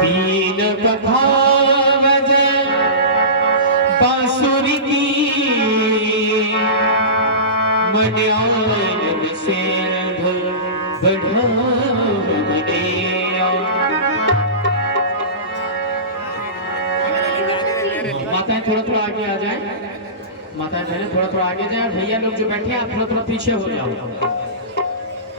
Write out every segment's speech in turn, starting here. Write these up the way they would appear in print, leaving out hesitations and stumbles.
तीन कथा वजह बांसुरी की मन आनंद से बढ़ा माताएं थोड़ा थोड़ा आगे आ जाए। माताएं बहने थोड़ा थोड़ा आगे जाए। भैया लोग जो बैठे हैं आप थोड़ा थोड़ा पीछे हो जाओ।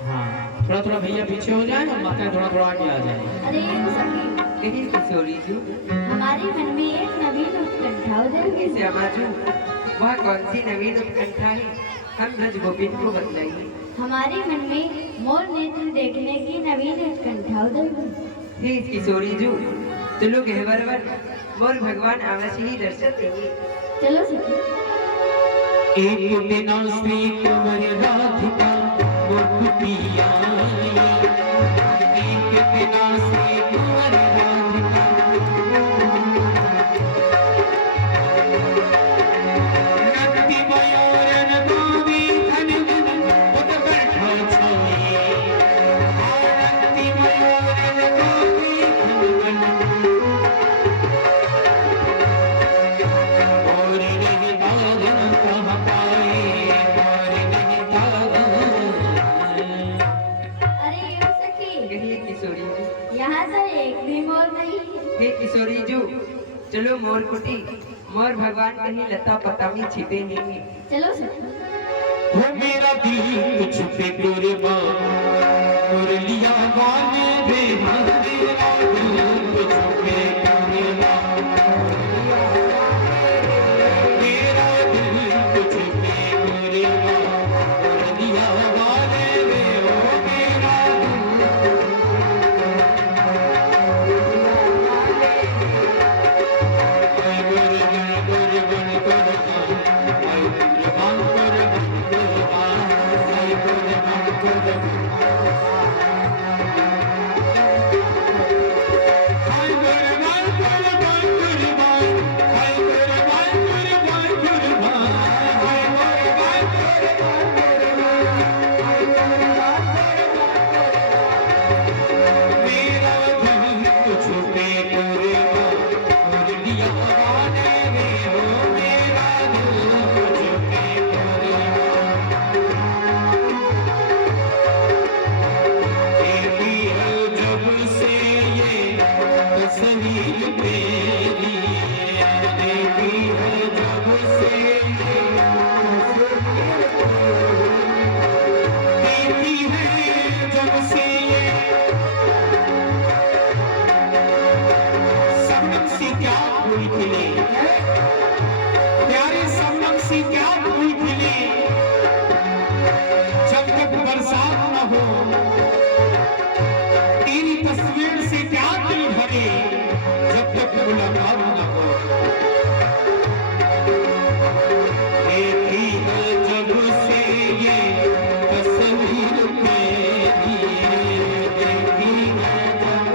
हाँ थोड़ा थोड़ा भैया पीछे हो जाए और माताएं थोड़ा थोड़ा आगे आ जाए। अरे सखी किशोरी जी, हमारे मन में एक नवीन उत्कंठा उदय हुई। श्यामाजू, वह कौन सी नवीन उत्कंठा है? हम ब्रज गोपिन को बतलाइए। हमारे मन में मोर नेत्र देखने की नवीन उत्कंठा उदय हुई। हे किशोरी जी, चलो गहवरवर मोर भगवान अवश्य ही दर्शन देंगे। चलो सखी। एक दिन श्री कंवर राधिका गोपिया एक दिन श्री कंवर राधिका नंदी मयूरन गोवी धन उद बैठो छोई नंदी मयूरन गोवी धन और नहीं बालन कहाँ पाए और नहीं बालन। अरे यो सखी, कहिए किशोरी जी। यहाँ तो एक भी मोर नहीं है। हे किशोरी जी, चलो मोर कुटी, मोर भगवान कहीं लता पता में छिपे नहीं। चलो सखी। वो मेरा दिल कुछ पे तेरे माँ मुरलिया वाले बेहद तेरा दिल कुछ पे तेरे माँ मेरा दिल कुछ पे तेरे माँ मुरलिया वाले बे ओ मेरा प्यारे संगम से क्या फूल खिले जब तक बरसात न हो तेरी तस्वीर से क्या दिल भरे जब तक मुलाकात न हो देखी है जब से ये तस्वीर मेरी देखी है जब से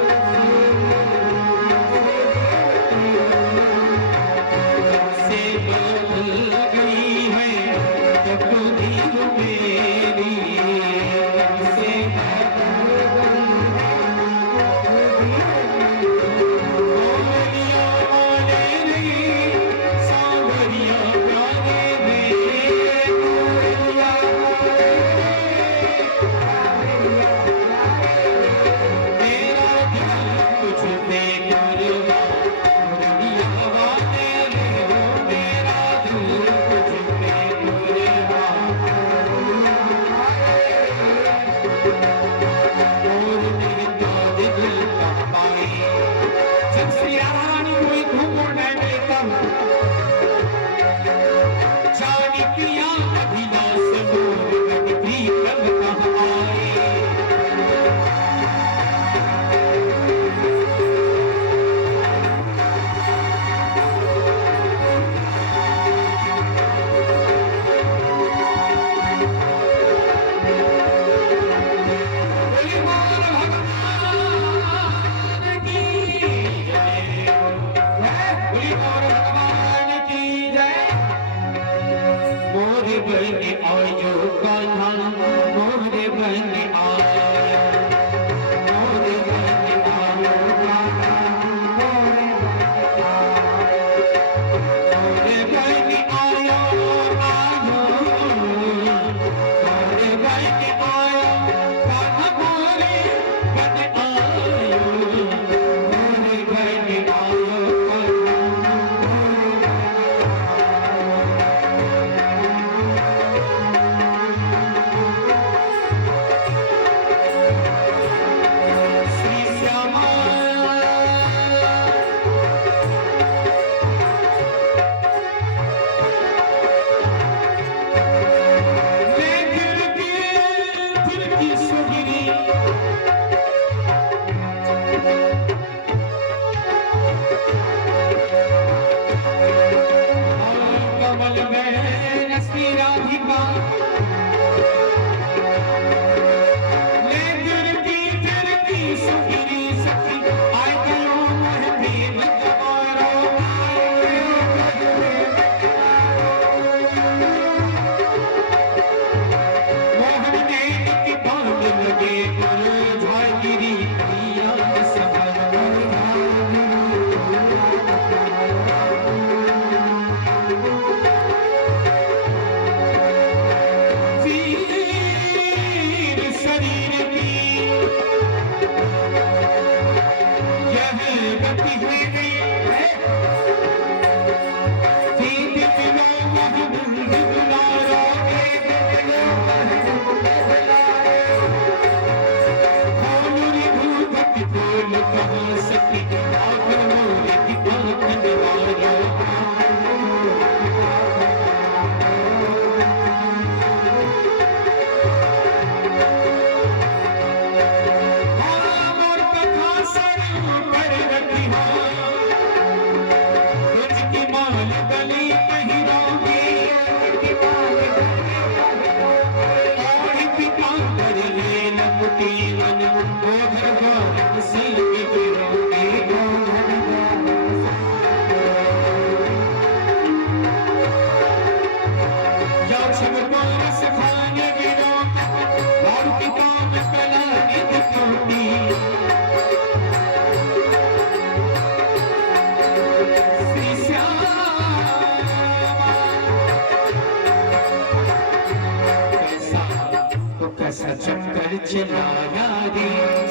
कैसा चक्कर चलाया रे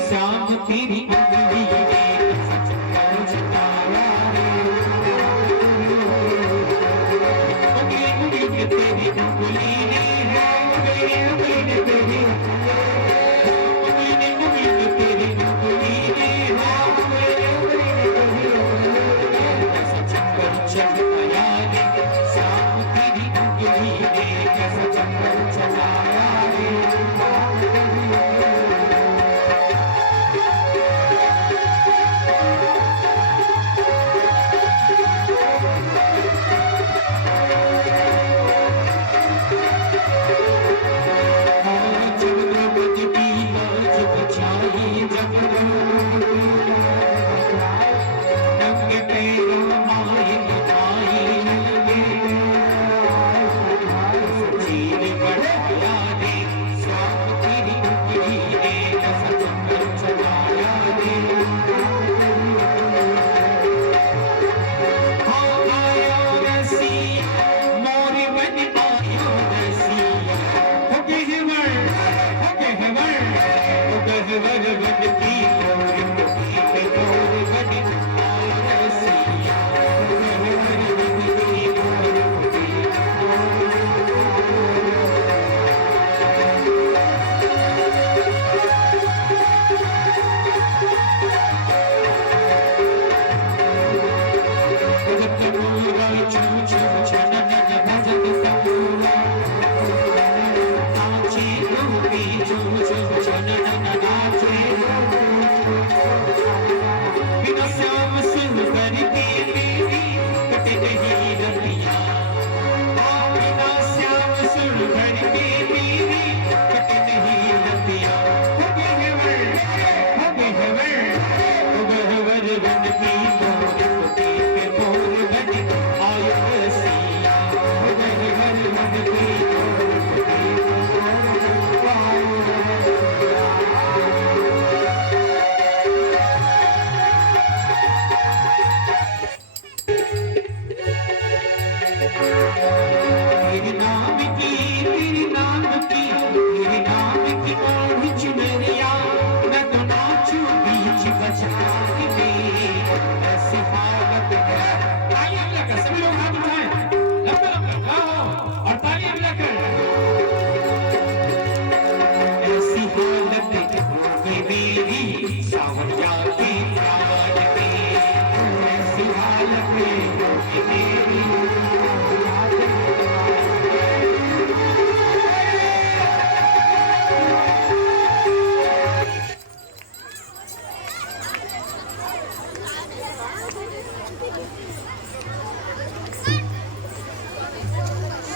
श्याम तेरी उंगली ने कैसा चक्कर चलाया रे उंगली में तेरी उंगली ने है उंगली में तेरी उंगली में तेरी उंगली ने है कैसा चक्कर चलाया रे श्याम तेरी उंगली ने कैसा चक्कर चलाया रे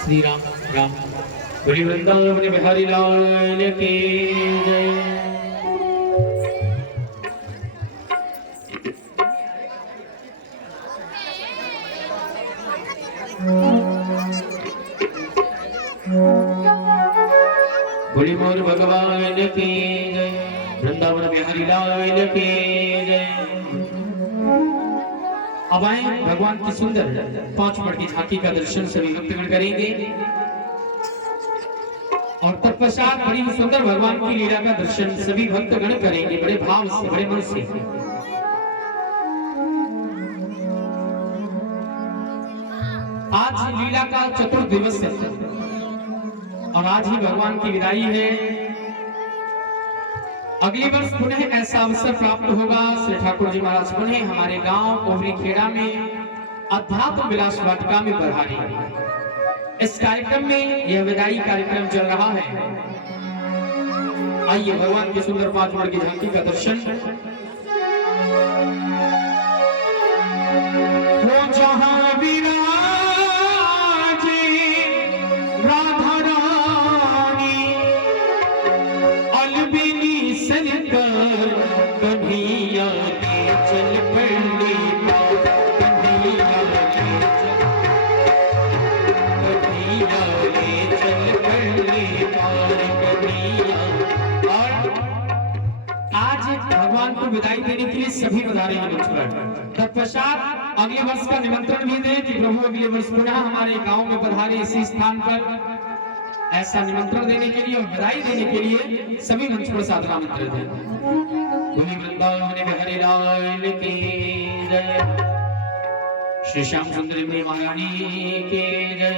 श्री राम राम बोली वृंदावन बिहारी लाल की जय। बोली मोर भगवान की जय, वृंदावन बिहारी लाल की जय। अब आए भगवान की सुंदर 5 मिनट की झांकी का दर्शन सभी भक्तगण करेंगे और तत्पश्चात बड़ी सुंदर भगवान की लीला का दर्शन सभी भक्तगण करेंगे बड़े भाव से बड़े मन से। आज लीला का चतुर्दिवस है और आज ही भगवान की विदाई है। अगले वर्ष पुनः ऐसा अवसर प्राप्त होगा, श्री ठाकुर जी महाराज पुनः हमारे गांव कोहरी खेड़ा में अध्यात्म विलास वाटिका में पधारेंगे। इस कार्यक्रम में यह विदाई कार्यक्रम चल रहा है। आइए भगवान की सुंदर 5 मिनट की झांकी का दर्शन। वो जहां विराजे राधा रानी अलबेली सनकर कन्हैया के चल पड़े कन्हैया के चल पड़े कन्हैया। और आज भगवान को विदाई देने के लिए सभी पधारे हैं मंच पर। तत्पश्चात अगले वर्ष का निमंत्रण भी दें कि प्रभु अगले वर्ष पुनः हमारे गांव में पधारे इसी स्थान पर। ऐसा निमंत्रण देने के लिए और विदाई देने के लिए सभी मंच पर सादर आमंत्रित हैं। भूमि वृंदावन बिहारी लाल की जय, श्री श्याम सुंदर महारानी की जय।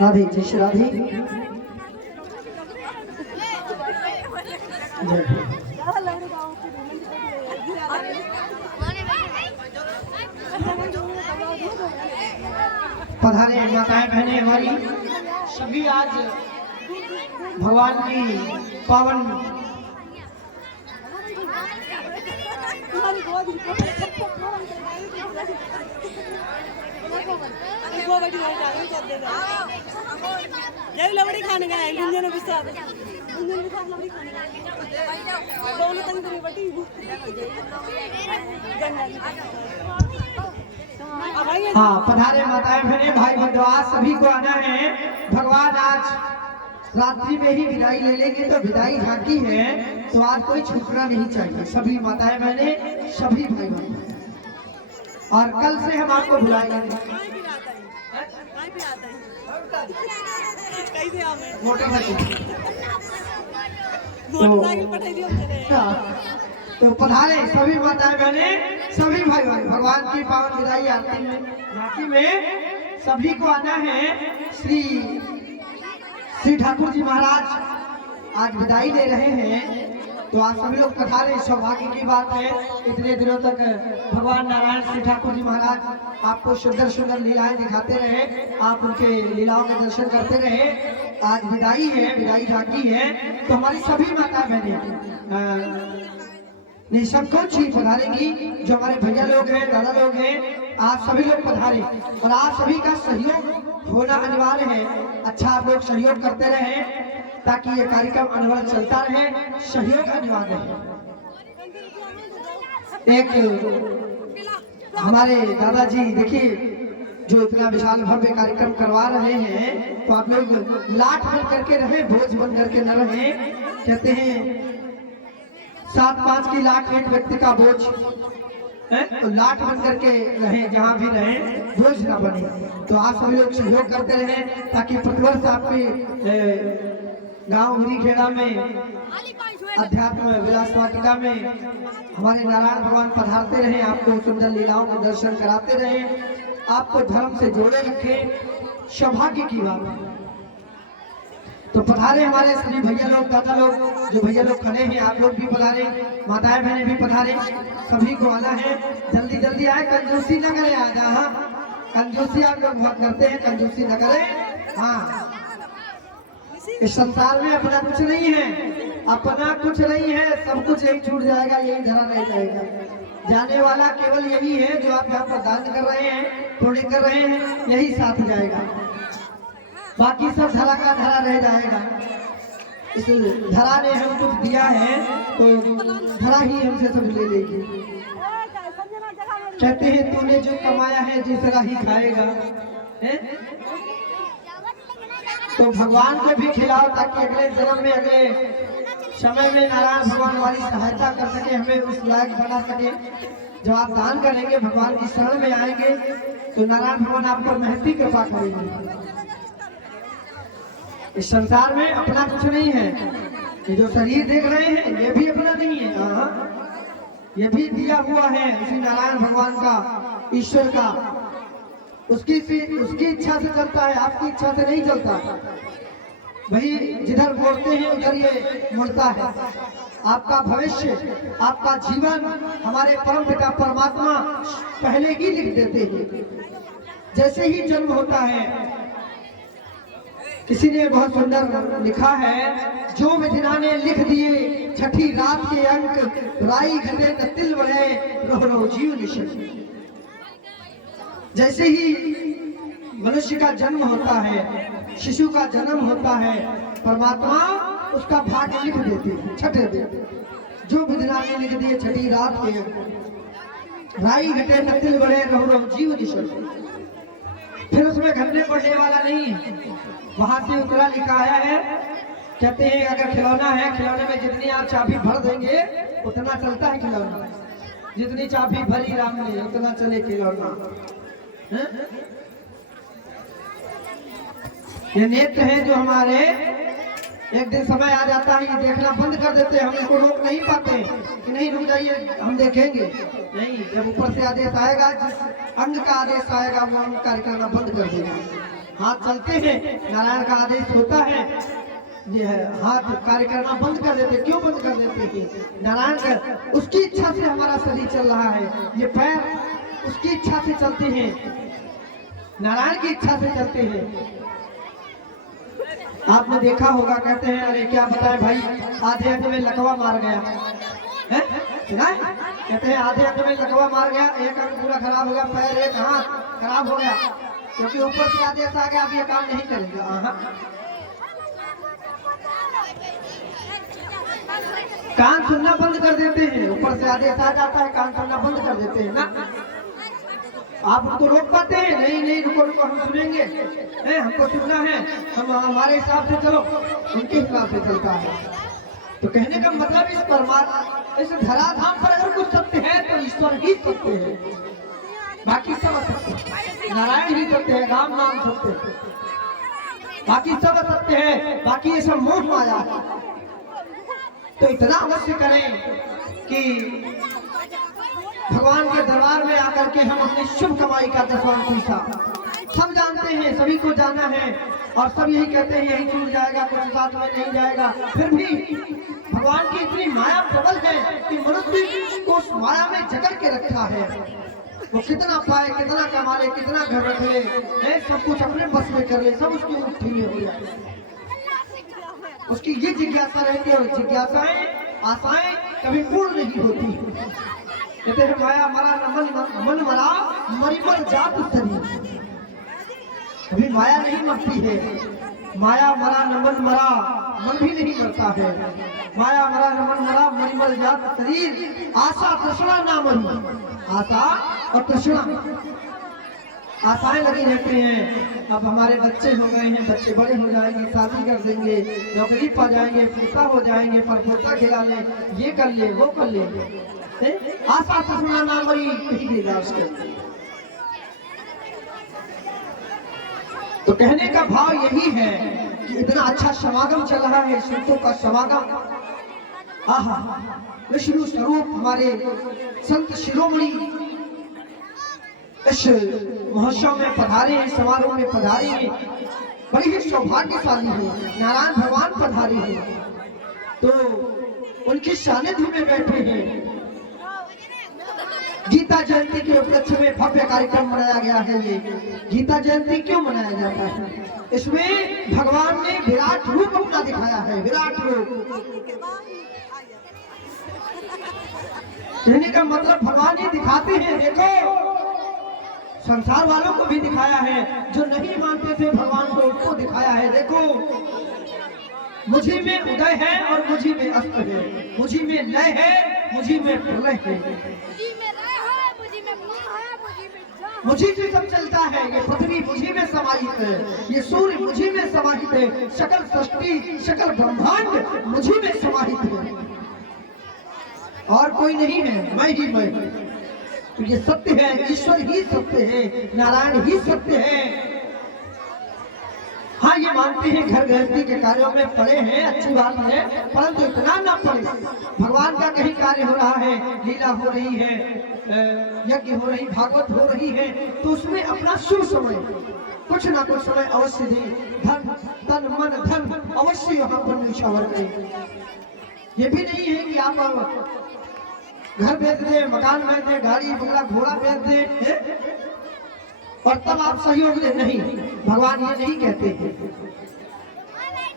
राधे जय श्री राधे। पधारे माताएं बहनें हमारी सभी आज भगवान की पावन जब लवड़ी खाने गए गुंजन भी साथ गुंजन भी साथ लवड़ी खाने दोनों तंग नहीं बटी हाँ पधारे माताएं बहनें भाई बंधु सभी को आना है। भगवान आज रात्रि में ही विदाई ले लेंगे तो विदाई झांकी है तो आज कोई छूटना नहीं चाहिए। सभी माताएं बहनें सभी भाई बंधु और कल से हम आपको बुलाएंगे तो पधारे सभी माताएं बहने सभी भाई भाई भगवान की पावन विदाई आरती में सभी को आना है। श्री ठाकुर जी महाराज आज विदाई ले रहे हैं तो आप सभी लोग पधारे। सौभाग्य की बात है इतने दिनों तक भगवान नारायण श्री ठाकुर जी महाराज आपको सुंदर सुंदर लीलाएं दिखाते रहे, आप उनके लीलाओं के दर्शन करते रहे। आज विदाई है, विदाई झांकी है तो हमारी सभी माता बहनें निसंकोच ही पधारेंगी। जो हमारे भैया लोग हैं, दादा लोग हैं, आप सभी लोग पधारे और आप सभी का सहयोग होना अनिवार्य है। अच्छा आप लोग सहयोग करते रहे ताकि ये कार्यक्रम अनवरत चलता रहे। सहयोग अनिवार्य है। एक हमारे दादाजी देखिए जो इतना विशाल भव्य कार्यक्रम करवा रहे हैं तो आप लोग लाठ बन करके रहे, बोझ बन करके न रहे। कहते हैं 7-5 की लाख एक व्यक्ति का बोझ है तो लाठ बन करके रहे, जहाँ भी रहे बोझ ना बने। तो आप सभी लोग सहयोग करते रहे ताकि प्रतिवर्ष आपके गांव हुरी खेड़ा में अध्यात्म विलास वाटिका में हमारे नारायण भगवान पधारते रहे, आपको सुंदर लीलाओं के दर्शन कराते रहे, आपको धर्म से जोड़े रखे। सौभाग्य की बात है। तो पधारे हमारे सभी भैया लोग, दादा लोग, जो भैया लोग खड़े हैं आप लोग भी पधारे, माताएं बहनें भी पधारे। सभी को आना है, जल्दी जल्दी आए, कंजूसी न करें। आज हाँ कंजूसी आप लोग बहुत करते हैं, कंजूसी न करें। हाँ इस संसार में अपना कुछ नहीं है, अपना कुछ नहीं है, सब कुछ यही छूट जाएगा, यही धरा रह जाएगा। जाने वाला केवल यही है जो आप यहाँ पर दान कर रहे हैं, थोड़े कर रहे हैं, यही साथ जाएगा, बाकी सब धरा का धरा रह जाएगा। इस धरा ने हम कुछ दिया है तो धरा ही हमसे सब ले लेगी। कहते हैं तूने जो कमाया है दूसरा ही खाएगा, हैं? तो भगवान को भी खिलाओ ताकि अगले जन्म में अगले समय में नारायण भगवान हमारी सहायता कर सके, हमें उस लायक बना सके। जब आप दान करेंगे, भगवान की शरण में आएंगे, तो नारायण भगवान आप पर महती कृपा करेंगे। इस संसार में अपना कुछ नहीं है। ये जो शरीर देख रहे हैं ये भी अपना नहीं है। हाँ, ये भी दिया हुआ है उसी नारायण भगवान का, ईश्वर का। उसकी इच्छा से चलता है, आपकी इच्छा से नहीं चलता। वही जिधर मोड़ते हैं उधर ये मुड़ता है। आपका भविष्य, आपका जीवन हमारे परम पिता परमात्मा पहले ही लिख देते हैं। जैसे ही जन्म होता है, किसी ने बहुत सुंदर लिखा है, जो विधिना ने लिख दिए छठी रात के अंक, राई घटे न तिल बढ़े, रोह रो जीव निशा। जैसे ही मनुष्य का जन्म होता है, शिशु का जन्म होता है, परमात्मा उसका भाग्य लिख देते हैं, छठे दिन। जो विधिना ने लिख दिए छठी रात के अंक, राई घटे न तिल बढ़े, रोह रो जीव निशा। फिर उसमें घटने पड़ने वाला नहीं है, वहां से उतरा लिखा है। कहते हैं अगर खिलौना है, खिलौने में जितनी आप चाबी भर देंगे उतना चलता है खिलौना। जितनी चाबी भरी राम ने उतना चले खिलौना। ये नेत्र है जो हमारे, एक दिन समय आ जाता है ये देखना बंद कर देते हैं। हम इसको रोक नहीं पाते कि नहीं रुक जाइए हम देखेंगे, नहीं। जब ऊपर से आदेश आएगा, जिस अंग का आदेश आएगा वो अंग कार्य करना बंद कर देगा। हाथ चलते हैं, नारायण का आदेश होता है, ये है हाथ कार्य करना बंद कर देते। क्यों बंद कर देते हैं? नारायण का उसकी इच्छा से हमारा शरीर चल रहा है। ये पैर उसकी इच्छा से चलते हैं, नारायण की इच्छा से चलते हैं। आपने देखा होगा, कहते हैं अरे क्या बताएं भाई, आधे अंग में लकवा मार गया है, सुना है? कहते हैं आधे अंग में लकवा मार गया, एक अंग पूरा खराब हो गया, पैर एक हाथ खराब हो गया, क्योंकि ऊपर से आदेश आ गया अब ये काम नहीं करेगा। कान सुनना बंद कर देते हैं, ऊपर से आदेश आ जाता है, कान सुनना बंद कर देते हैं ना। आप उनको रोक पाते हैं? नहीं नहीं, रुको रुको, हम सुनेंगे, हमको सुनना है, हम हमारे हिसाब से चलो, उनके हिसाब से चलता है। तो कहने का मतलब इस परमात्मा, इस धराधाम पर अगर कुछ सत्य है तो ईश्वर ही सत्य है, बाकी सब असत्य। नारायण ही सत्य है, राम नाम सत्य है, बाकी सब असत्य है, बाकी ये सब मोह माया है। तो इतना अवश्य करें कि भगवान के दरबार में आकर के हम अपनी शुभ कमाई का दसवां हिस्सा, सब जानते हैं, सभी को जाना है, और सब यही कहते हैं यही छूट जाएगा, कुछ साथ में नहीं जाएगा। फिर भी भगवान की इतनी माया प्रबल है कि मनुष्य को उस माया में जकड़ के रखा है। वो कितना पाए, कितना कमा ले, कितना घर रख ले, सब कुछ अपने बस में कर ले, सब उसकी मुट्ठी में हो जाए। उसकी ये जिज्ञासा रहती है, और जिज्ञासाएं, आशाएं कभी पूर्ण नहीं होती। कहते हैं माया मरा न मन मरा, मरिमर जात शरीर। कभी माया नहीं मरती है, माया मरा न मन मरा, मन भी नहीं मरता है। माया मरा न मन मरा, मरिमर जात शरीर, आशा तृष्णा ना मरी। आशा और तृष्णा, आशाएं लगी रहती हैं। अब हमारे बच्चे हो गए हैं, बच्चे बड़े हो जाएंगे, शादी कर देंगे, नौकरी पा जाएंगे, फूटा हो जाएंगे, पर फूटा खिला ले, ये कर ले, वो कर ले, आशा तृष्णा ना मरी, कहीं देगा उसके। तो कहने का भाव यही है कि इतना अच्छा समागम चल रहा है, संतों का समागम। आहा, विष्णु स्वरूप हमारे संत शिरोमणि इस महोत्सव में पधारे हैं, समारोह में पधारे हैं, बड़ी ही सौभाग्यशाली है। नारायण भगवान पधारे हैं, तो उनकी सानिध्य में बैठे हैं। गीता जयंती के उपलक्ष्य में भव्य कार्यक्रम मनाया गया है। ये गीता जयंती क्यों मनाया जाता है? इसमें भगवान ने विराट रूप अपना दिखाया है, विराट रूप। कहने का मतलब भगवान ये दिखाते हैं, देखो संसार वालों को भी दिखाया है, जो नहीं मानते थे भगवान को उनको दिखाया है। देखो मुझी में उदय है और मुझी में अस्त है, मुझी में लय है, मुझी में प्रलय है। मुझी से सब चलता है, ये पृथ्वी मुझी में समाहित है, ये सूर्य मुझी में समाहित है, सकल सृष्टि सकल ब्रह्मांड मुझी में समाहित है, और कोई नहीं है, मैं ही मैं। तो ये सत्य है, ईश्वर ही सत्य है, नारायण ही सत्य है। हाँ, ये मानते हैं घर गृहस्थी के कार्यों में पड़े हैं, अच्छी बात है, परंतु इतना ना पड़े। भगवान का कहीं कार्य हो रहा है, लीला हो रही है, यज्ञ हो रही, भागवत हो रही है, तो उसमें अपना शुभ समय कुछ ना कुछ समय अवश्य दें। धन तन मन धन अवश्य यहाँ पर निछावर करें। ये भी नहीं है कि आप घर बेच दे, मकान बेच दे, गाड़ी बंगला घोड़ा बेच दे और तब आप सहयोग दे, नहीं, भगवान ये नहीं कहते।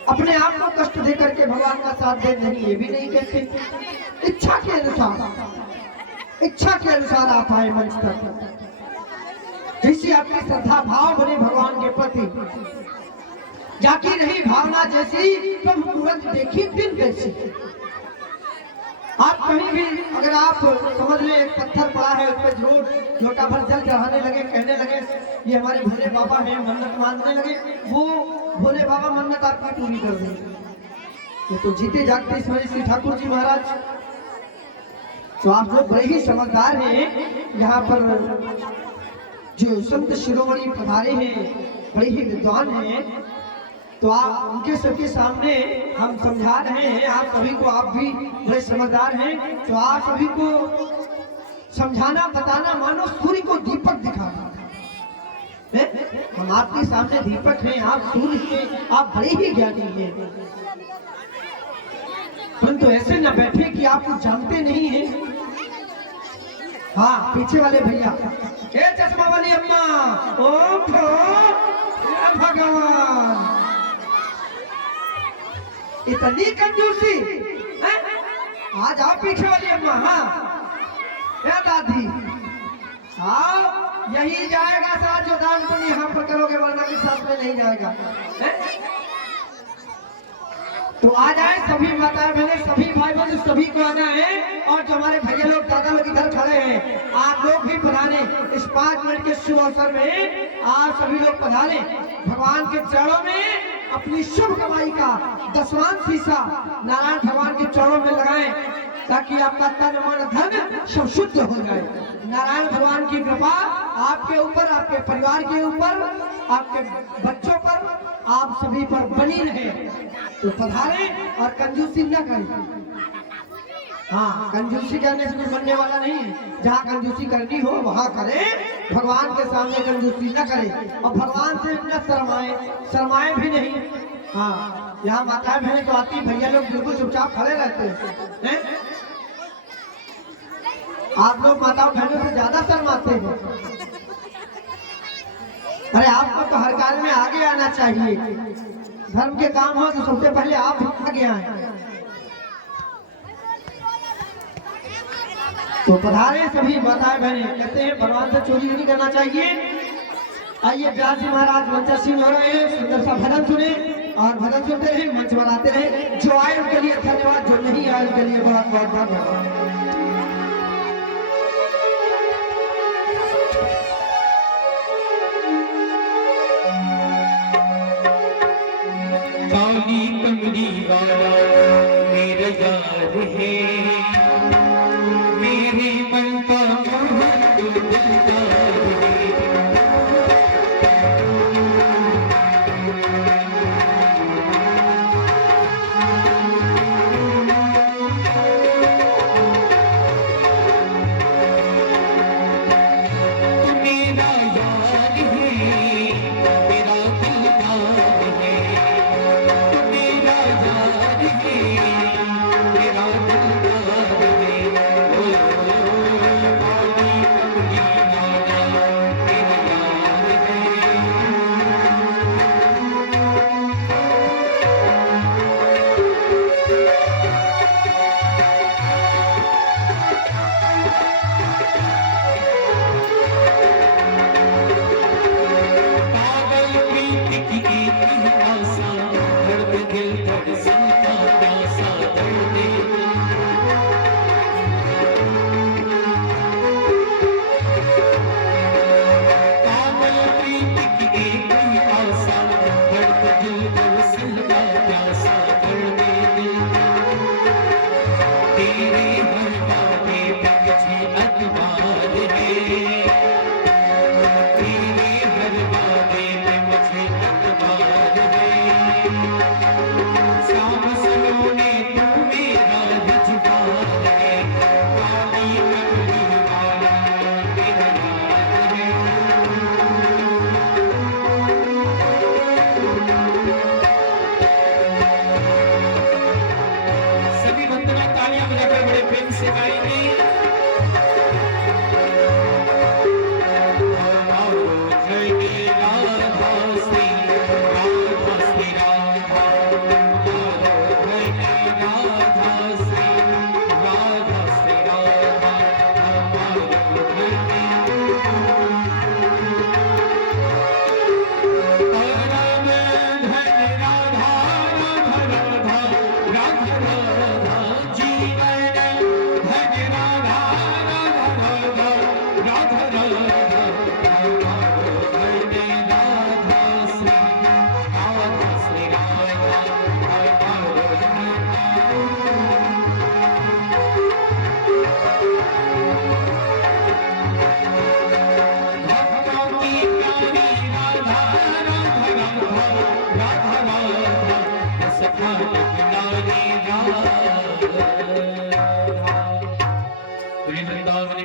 अपने आप को कष्ट दे करके भगवान का साथ दे, नहीं, ये भी नहीं कहते। इच्छा के अनुसार आप आए मंच तक, जैसी आपकी श्रद्धा भाव बने भगवान के प्रति, जाकी रही भावना जैसी प्रभु तुरंत देखी दिन कैसी। आप कहीं भी अगर आप समझ ले एक पत्थर पड़ा है, उस पर जरूर लोटा भर जल चढ़ाने लगे, कहने लगे ये हमारे भोले बाबा हैं, मन्नत मांगने लगे, वो भोले बाबा मन्नत आपकी पूरी कर देंगे। ये तो जीते जागते इसमें श्री ठाकुर जी महाराज। तो आप लोग बड़े ही समझदार हैं, यहाँ पर जो संत शिरोमणि पधारे हैं बड़े ही विद्वान हैं, तो आप उनके सबके सामने हम समझा रहे हैं आप सभी को, आप भी बड़े समझदार हैं, तो आप सभी को समझाना बताना मानो सूर्य को दीपक दिखाना है। हम आपके सामने दीपक हैं, आप सूर्य हैं, आप बड़े ही ज्ञानी हैं, परंतु ऐसे न बैठे कि आप कुछ जानते नहीं हैं। हाँ, पीछे वाले भैया, चश्मा वाली अम्मा, ओम भगवान, इतनी कंजूसी है? आज आप पीछे वाली अम्मा, हाँ दादी, हाँ यही जाएगा साथ जो दान पुण्य यहाँ पर करोगे, वरना के साथ में नहीं जाएगा है? तो आ जाए सभी माताएं बहनें, सभी भाई बहन, सभी को आना है। और जो हमारे भैया लोग दादा लोग इधर खड़े हैं, आप लोग भी पधारे इस 5 मिनट के शुभ अवसर में, आप सभी लोग पधारे भगवान के चरणों में अपनी शुभ कमाई का 10वां शीशा नारायण भगवान के चरणों में लगाएं, ताकि आपका तन मन धन सब शुद्ध हो जाए। नारायण भगवान की कृपा आपके ऊपर, आपके परिवार के ऊपर, आपके बच्चों पर, आप सभी पर बनी रहे। तो पधारे और कंजूसी न करें। हाँ, कंजूसी करने से कोई बनने वाला नहीं है। जहाँ कंजूसी करनी हो वहाँ करें, भगवान के सामने कंजूसी न करें, और भगवान से न शर्माए भी नहीं। हाँ, यहाँ माताएं बहनें तो आती, भैया लोग बिल्कुल चुपचाप खड़े रहते हैं। आप लोग माताओं बहनों से ज्यादा शर्माते हैं। अरे आपको तो हर कार्य में आगे आना चाहिए। धर्म के काम हो तो सबसे पहले आप आगे आए। तो पधारे सभी माताएं बहनें, कहते हैं भगवान से चोरी नहीं करना चाहिए। आइए व्यास जी महाराज मंचस्थ हो रहे हैं, सुंदर सा भजन सुने और भजन सुनते रहे, मंच बनाते रहे। जो आए उनके लिए धन्यवाद, जो नहीं आए उनके लिए बहुत बहुत धन्यवाद। काली कमली वाला मेरा यार है, मेरे मन का मोहन दिलदार है। मेरा यार है, मेरा दिलदार है, मेरा यार है, मेरा दिलदार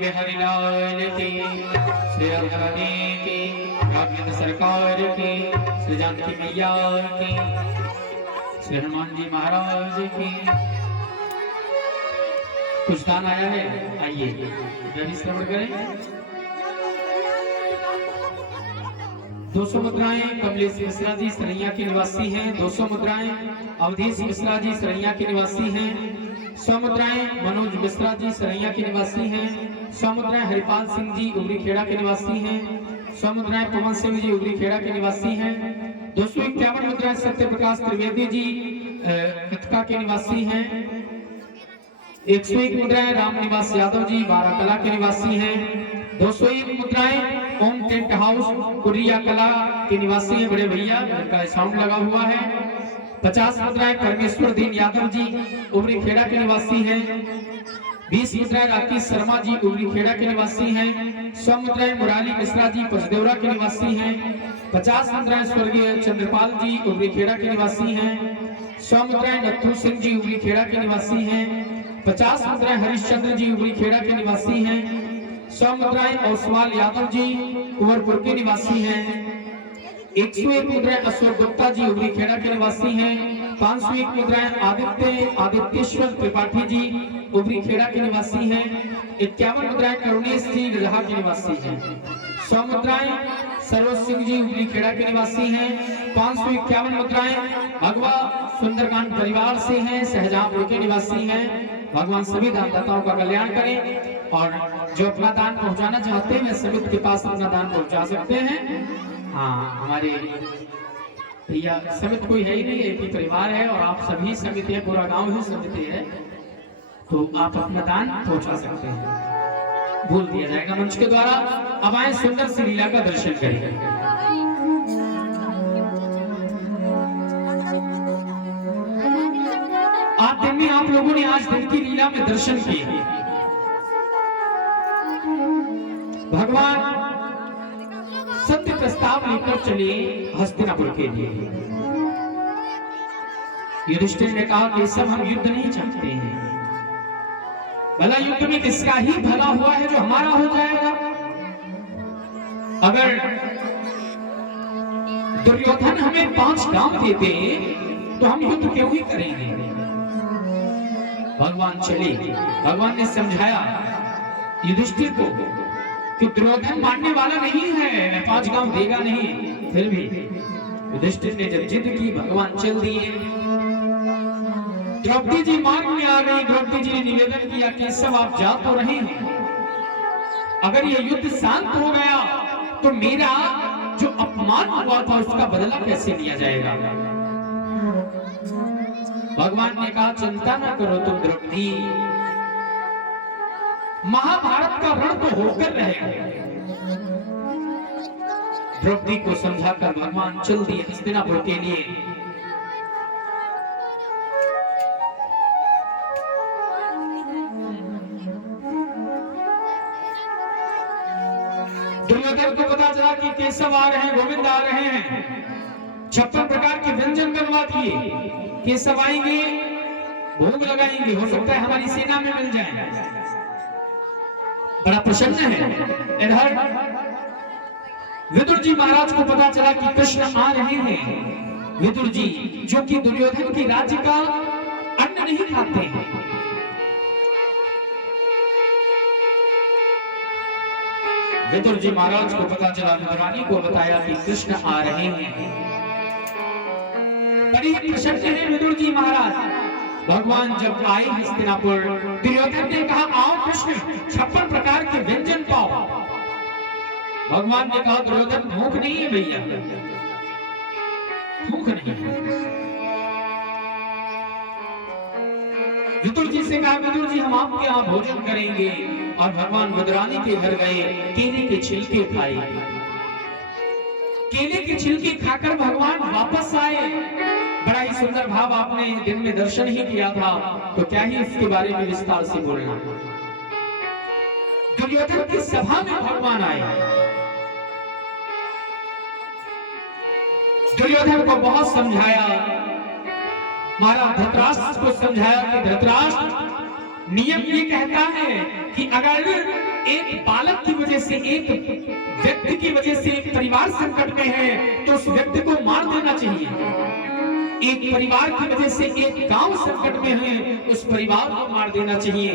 हरिलाल की, श्री राधारानी की, राघवेंद्र सरकार की, श्री जानकी मैया की, श्री हनुमान जी महाराज की। कुछ दान आया है, आइए जल्दी श्रवण करें। 200 मुद्राएं कमलेश मिश्रा जी सरैया के निवासी हैं। 200 मुद्राएं अवधेश मिश्रा जी सरैया के निवासी हैं। 100 मुद्राएं मनोज मिश्रा जी सरैया के निवासी हैं। 100 मुद्राएं हरिपाल सिंह जी उगरी खेड़ा के निवासी हैं। 100 मुद्राएं पवन सिंह जी उगरी खेड़ा के निवासी हैं। 251 मुद्राएं सत्य प्रकाश त्रिवेदी जी कथका के निवासी हैं। 101 मुद्राएं राम निवास यादव जी बाराकला के निवासी हैं। 201 मुद्राएं ओम टेंट हाउस कुरिया कला के निवासी हैं बड़े भैया, उनका साउंड लगा हुआ है। 50 मुद्राएं परमेश्वर दीन यादव जी उगरी खेड़ा के निवासी हैं। 20 मुद्राएं राकेश शर्मा जी उगरी खेड़ा के निवासी हैं। 100 मुद्राएं मुरारी मिश्रा जी पचदेवरा के निवासी हैं। 50 मुद्राएं स्वर्गीय चंद्रपाल जी उगरी खेड़ा के निवासी हैं। 100 मुद्राएं नथु सिंह जी उगरी खेड़ा के निवासी हैं। 50 मुद्राएं हरिश्चंद्र जी उगरी खेड़ा के निवासी हैं। 100 मुद्राएं औसवाल यादव जी कुंवरपुर के निवासी हैं। 101 मुद्राएं अशोक गुप्ता जी उगरी खेड़ा के निवासी हैं। 501 मुद्राएं आदित्येश्वर त्रिपाठी जी उगरी खेड़ा के निवासी हैं। 51 मुद्राएं करुणेश जी रहा के निवासी हैं। 100 मुद्राएं सरोज सिंह जी उगरी खेड़ा के निवासी हैं। 551 मुद्राएं भगवा सुंदरकांड परिवार से हैं, शाहजहांपुर के निवासी हैं। भगवान सभी दानदाताओं का कल्याण करें और जो अपना दान पहुंचाना चाहते हैं समिति के पास अपना दान पहुंचा सकते हैं। हाँ, हमारे भैया समिति कोई है ही नहीं, एक ही परिवार है और आप सभी समिति है, पूरा गांव ही समिति है, तो आप अपना दान पहुंचा सकते हैं, बोल दिया जाएगा मंच के द्वारा। अब आए सुंदर सी लीला का दर्शन करेंगे। आज दिन में आप लोगों ने आज दिन की लीला में दर्शन किए। भगवान सत्य प्रस्ताव लेकर चले हस्तिनापुर के लिए। युधिष्ठिर ने कहा कि सब हम युद्ध नहीं चाहते हैं, भला युद्ध में किसका ही भला हुआ है जो हमारा हो जाएगा। अगर दुर्योधन हमें 5 गांव देते तो हम युद्ध क्यों ही करेंगे। भगवान चले, भगवान ने समझाया युधिष्ठिर को कि दुर्योधन मानने वाला नहीं है, 5 गांव देगा नहीं। फिर भी युधिष्ठिर ने जब जिद की भगवान चल दिए। द्रौपदी जी मार्ग में आ गई। द्रौपदी जी ने निवेदन किया कि सब आप जा तो रहे हैं, अगर ये युद्ध शांत हो गया तो मेरा जो अपमान हुआ था उसका बदला कैसे लिया जाएगा। भगवान ने कहा चिंता ना करो तुम द्रौपदी, महाभारत का रण तो होकर रहेगा। द्रौपदी को समझाकर भगवान चल दिए हस्तिनापुर के लिए। दुर्योधन को पता चला कि केशव आ रहे हैं, गोविंद आ रहे हैं। 56 प्रकार के व्यंजन बनवा दिए। केशव आएंगे, भोग लगाएंगे, हो सकता है हमारी सेना में मिल जाए। बड़ा प्रसन्न है। इधर विदुर जी महाराज को पता चला कि कृष्ण आ रहे हैं। विदुर जी जो कि दुर्योधन की राज्य का अन्न नहीं खाते हैं, विदुर जी महाराज को पता चला, विदुरानी को बताया कि कृष्ण आ रहे हैं। बड़ी प्रसन्न है विदुर जी महाराज। भगवान जब आए हस्तिनापुर, दुर्योधन ने कहा आओ कृष्ण 56 प्रकार के व्यंजन पाओ। भगवान ने कहा दुर्योधन भूख नहीं है भैया, भूख नहीं है। विदुर जी से कहा विदुर जी हम आपके यहाँ भोजन करेंगे। और भगवान बदरानी के घर गए, केले के छिलके खाए। केले के छिलके खाकर भगवान वापस आए। बड़ा ही सुंदर भाव, आपने दिन में दर्शन ही किया था, तो क्या ही इसके बारे में विस्तार से बोलना। दुर्योधन की सभा में भगवान आए। दुर्योधन को बहुत समझाया, महाराज धृतराष्ट्र को समझाया कि धृतराष्ट्र, नियम ये कहता है कि अगर एक बालक की वजह से, एक व्यक्ति की वजह से एक परिवार संकट में है तो उस व्यक्ति को मार देना चाहिए। एक परिवार की वजह से एक गांव संकट में है, उस परिवार को मार देना चाहिए।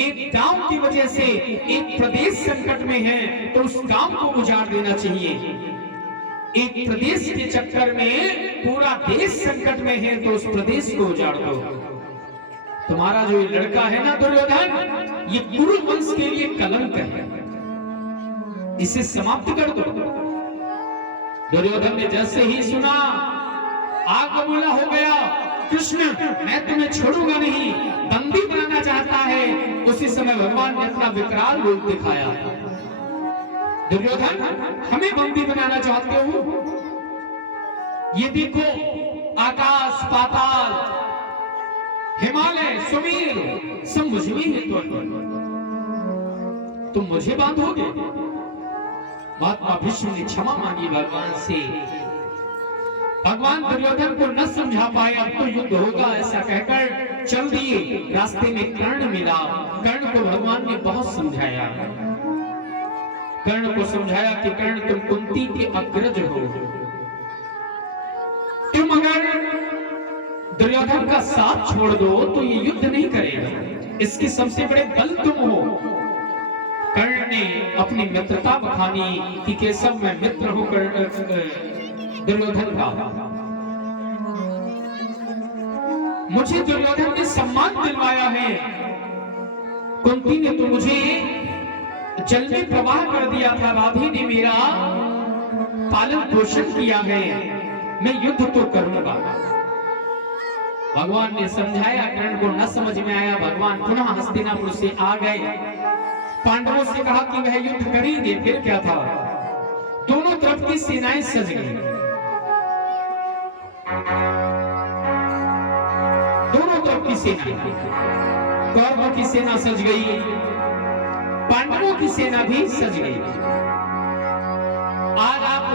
एक गांव की वजह से एक प्रदेश संकट में है तो उस गांव को उजाड़ देना चाहिए। एक प्रदेश के चक्कर में पूरा देश संकट में है तो उस प्रदेश को उजाड़ दो। तुम्हारा जो ये लड़का है ना दुर्योधन, ये कुरु वंश के लिए कलंक है, इसे समाप्त कर दो। दुर्योधन ने जैसे ही सुना, आग बबूला हो गया, कृष्ण मैं तुम्हें छोड़ूंगा नहीं, बंदी बनाना चाहता है। उसी समय भगवान ने अपना विकराल रूप दिखाया। दुर्योधन, हमें बंदी बनाना चाहते हो? ये देखो, आकाश पाताल, हिमालय, सुमेर सब मुझ में है, तुम मुझे बांधोगे? महात्मा भीष्म ने क्षमा मांगी भगवान से। भगवान दुर्योधन को न समझा पाए, अब तो युद्ध होगा ऐसा कहकर चल दिए। रास्ते में कर्ण मिला। कर्ण को भगवान ने बहुत समझाया। कर्ण को समझाया कि कर्ण, तुम कुंती के अग्रज हो, तुम अगर दुर्योधन का साथ छोड़ दो तो ये युद्ध नहीं करेगा, इसके सबसे बड़े बल तुम हो। कर्ण ने अपनी मित्रता बखानी कि केशव मैं मित्र हूं दुर्योधन का, मुझे दुर्योधन ने सम्मान दिलवाया है। कुंती ने तो मुझे जल में प्रवाह कर दिया था, राधे ने मेरा पालन पोषण किया है, मैं युद्ध तो करूंगा। भगवान ने समझाया, कर्ण को न समझ में आया। भगवान पुनः हस्तिनापुर से आ गए। पांडवों से कहा कि वह युद्ध करेंगे। फिर क्या था, दोनों तरफ की सेनाएं सज गई। दोनों तरफ की सेना, कौरवों की सेना सज गई, पांडवों की सेना भी सज गई। आज आप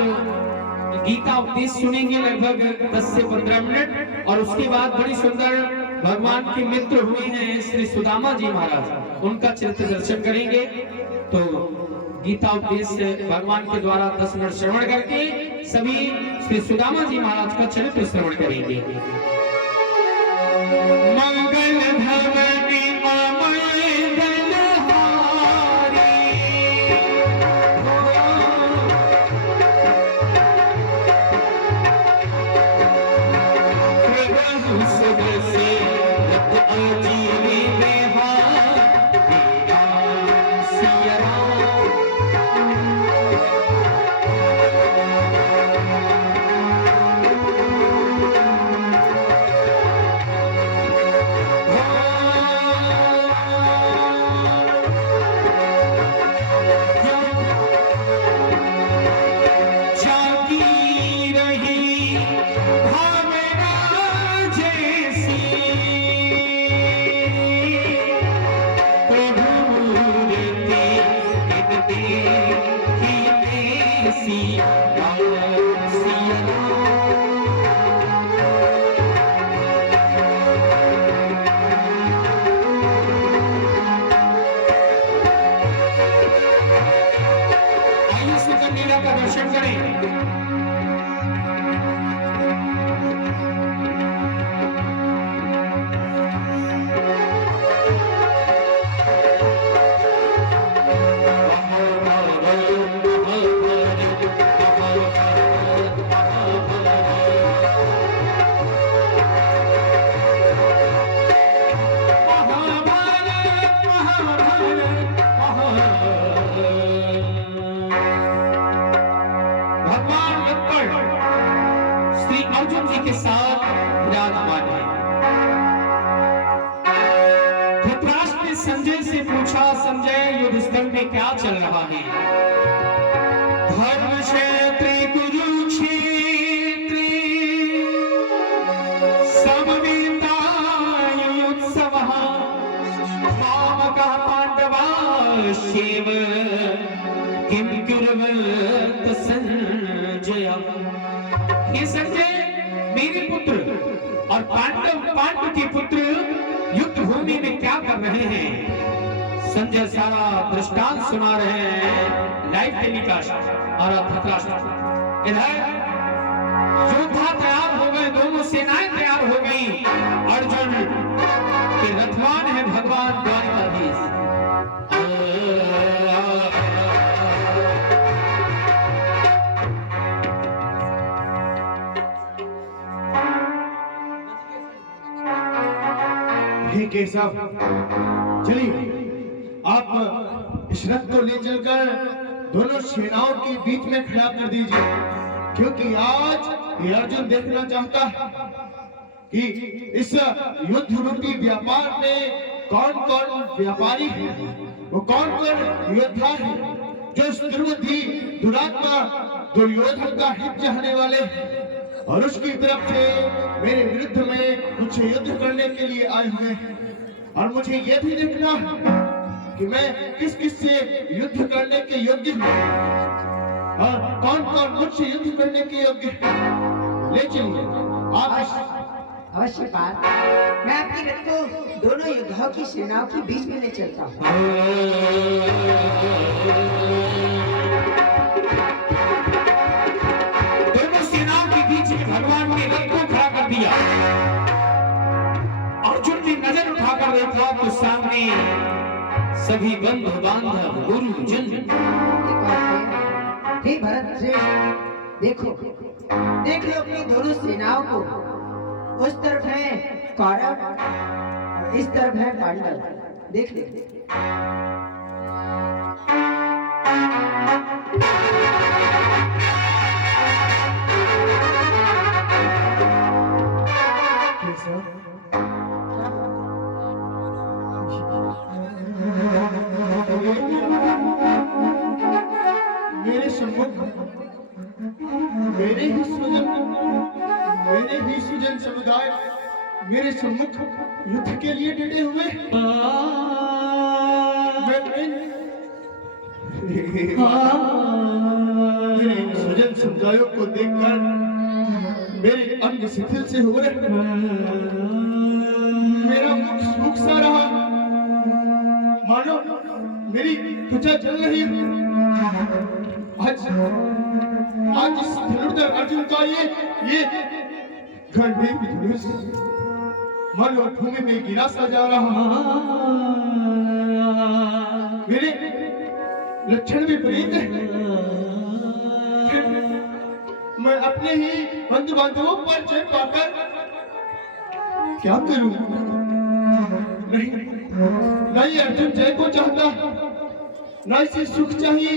गीता उपदेश सुनेंगे लगभग 10 से 15 मिनट, और उसके बाद बड़ी सुंदर भगवान के मित्र हुए हैं श्री सुदामा जी महाराज, उनका चरित्र दर्शन करेंगे। तो गीता उपदेश भगवान के द्वारा 10 मिनट श्रवण करके सभी श्री सुदामा जी महाराज का चरित्र श्रवण करेंगे। मंगल भवनी अर्जुन जी के साथ विराजमान है। धृतराष्ट्र ने संजय से पूछा संजय युद्धस्थल में क्या चल रहा है। धर्म क्षेत्र कुरुक्षेत्र समवेतायुत्सव मामकः पांडवाश्चैव किं कुर्वन्त संजय। हे संजय, मेरे पुत्र और पांडव के पुत्र युद्ध भूमि में क्या कर रहे हैं? संजय सारा दृष्टांत सुना रहे हैं, लाइव टेलीकास्ट। और धृतराष्ट्र इधर योद्धा तैयार हो गए, दोनों सेनाएं तैयार हो गई। अर्जुन के रथवान है भगवान द्वारिकाधीश। हे केशव, चलिए आप इस रथ को ले चलकर दोनों सेनाओं के बीच में खड़ा कर दीजिए, क्योंकि आज ये अर्जुन देखना चाहता है कि इस युद्ध रूपी व्यापार में कौन कौन व्यापारी है, वो कौन कौन योद्धा है जो इस दुरात्मा दुर्योधन का हित चाहने वाले हैं और उसकी तरफ से मेरे विरुद्ध में कुछ युद्ध करने के लिए आए हुए हैं। और मुझे यह भी देखना है कि मैं किस किस से युद्ध करने के योग्य हूँ और कौन कौन मुझसे युद्ध करने के योग्य है। ले चलिए आप। अवश्य पार्थ, मैं आपकी रथ को दोनों योद्धाओं की सेनाओं के बीच में ले चलता हूँ। दोनों सेनाओं के बीच में भगवान ने रथ को खड़ा कर दिया। अर्जुन ने नजर उठाकर देखा तो सामने सभी बंधु बांधव गुरुजन। हे भरत श्रेष्ठ, देखो देख लो अपनी दोनों सेनाओं को। उस तरफ है कौरव और इस तरफ है पांडव। देख ले। मेरे सम्मुख मेरे ही सुजन समुदाय मेरे सम्मुख युद्ध के लिए डटे हुए। मेरे सुजन समुदायों को देखकर मेरे अंग शिथिल से हो रहे, मेरा मुख सूख सा रहा, मानो मेरी त्वचा जल रही। आज इस धनुर्धर अर्जुन का ये गंभीर धनुष मानो भूमि में गिरा सा जा रहा। मेरे लक्षण भी विपरीत है। मैं अपने ही बंधु बांधवों पर जय पाकर क्या करूं? नहीं अर्जुन जय को चाहता, न इसे सुख चाहिए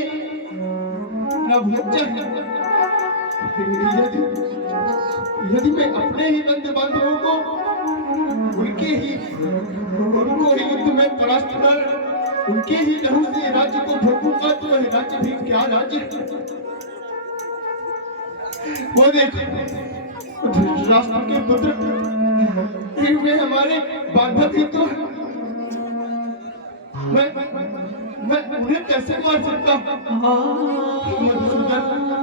न भोग चाहिए। यदि मैं अपने ही बंधु बांधवों को उनको ही युद्ध में परास्त कर उनके ही लहू से राज्य को भोगूंगा तो वह राज्य भी क्या राज्य। वो देखो राष्ट्र के पुत्र वे हमारे बांधव ही तो है। मैं उन्हें कैसे मार सकता हूँ?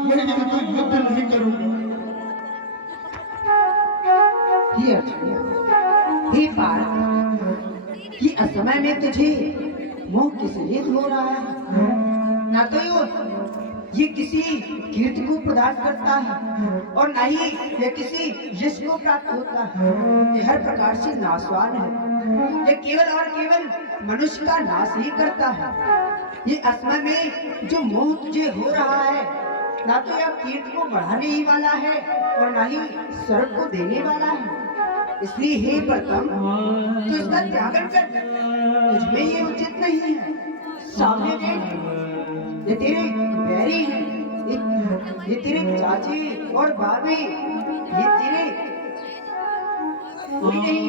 मैं युद्ध नहीं करूंगा। हे पार्थ, ये असमय में तुझे मोह किस लिए हो रहा है? ना तो ये किसी कीर्ति को प्रदान करता है और ना ही ये किसी यश को प्राप्त होता है। ये हर प्रकार से नाशवान है। ये केवल और केवल मनुष्य का नाश ही करता है। ये असमय में जो मोह तुझे हो रहा है, ना तो यह कीर्ति को बढ़ाने ही वाला है और ना ही स्वर्ग को देने वाला है। इसलिए हे प्रथम, तो इसका त्यागन कर। तुझमें ये उचित नहीं है। सामने देख, ये तेरे बैरी हैं, ये तेरे चाची और बाबी, ये तेरे कोई नहीं,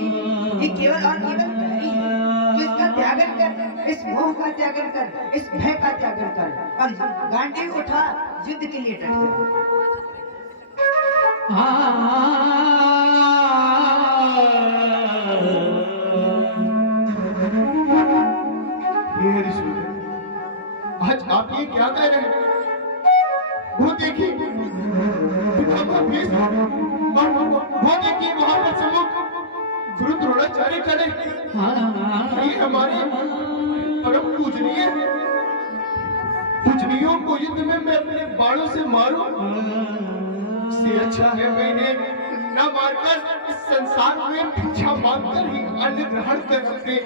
ये केवल और केवल बैरी हैं। तो इसका का त्यागन कर, इस मोह का त्यागन कर, इस भय का त्यागन कर और गांडीव उठा, युद्ध के लिए डट जा। हे ऋषि, आज आप ये क्या कह रहे हैं? वो देखिए पितामह भीष्म, वो देखिए वहां पर सम्मुख गुरु द्रोणाचार्य खड़े। ये हमारे परम पूजनीय पूजनियों को युद्ध में मैं अपने बाणों से मारूं, इससे अच्छा है मैंने न मारकर इस संसार में भिक्षा मांगकर ही अन्न ग्रहण कर अपने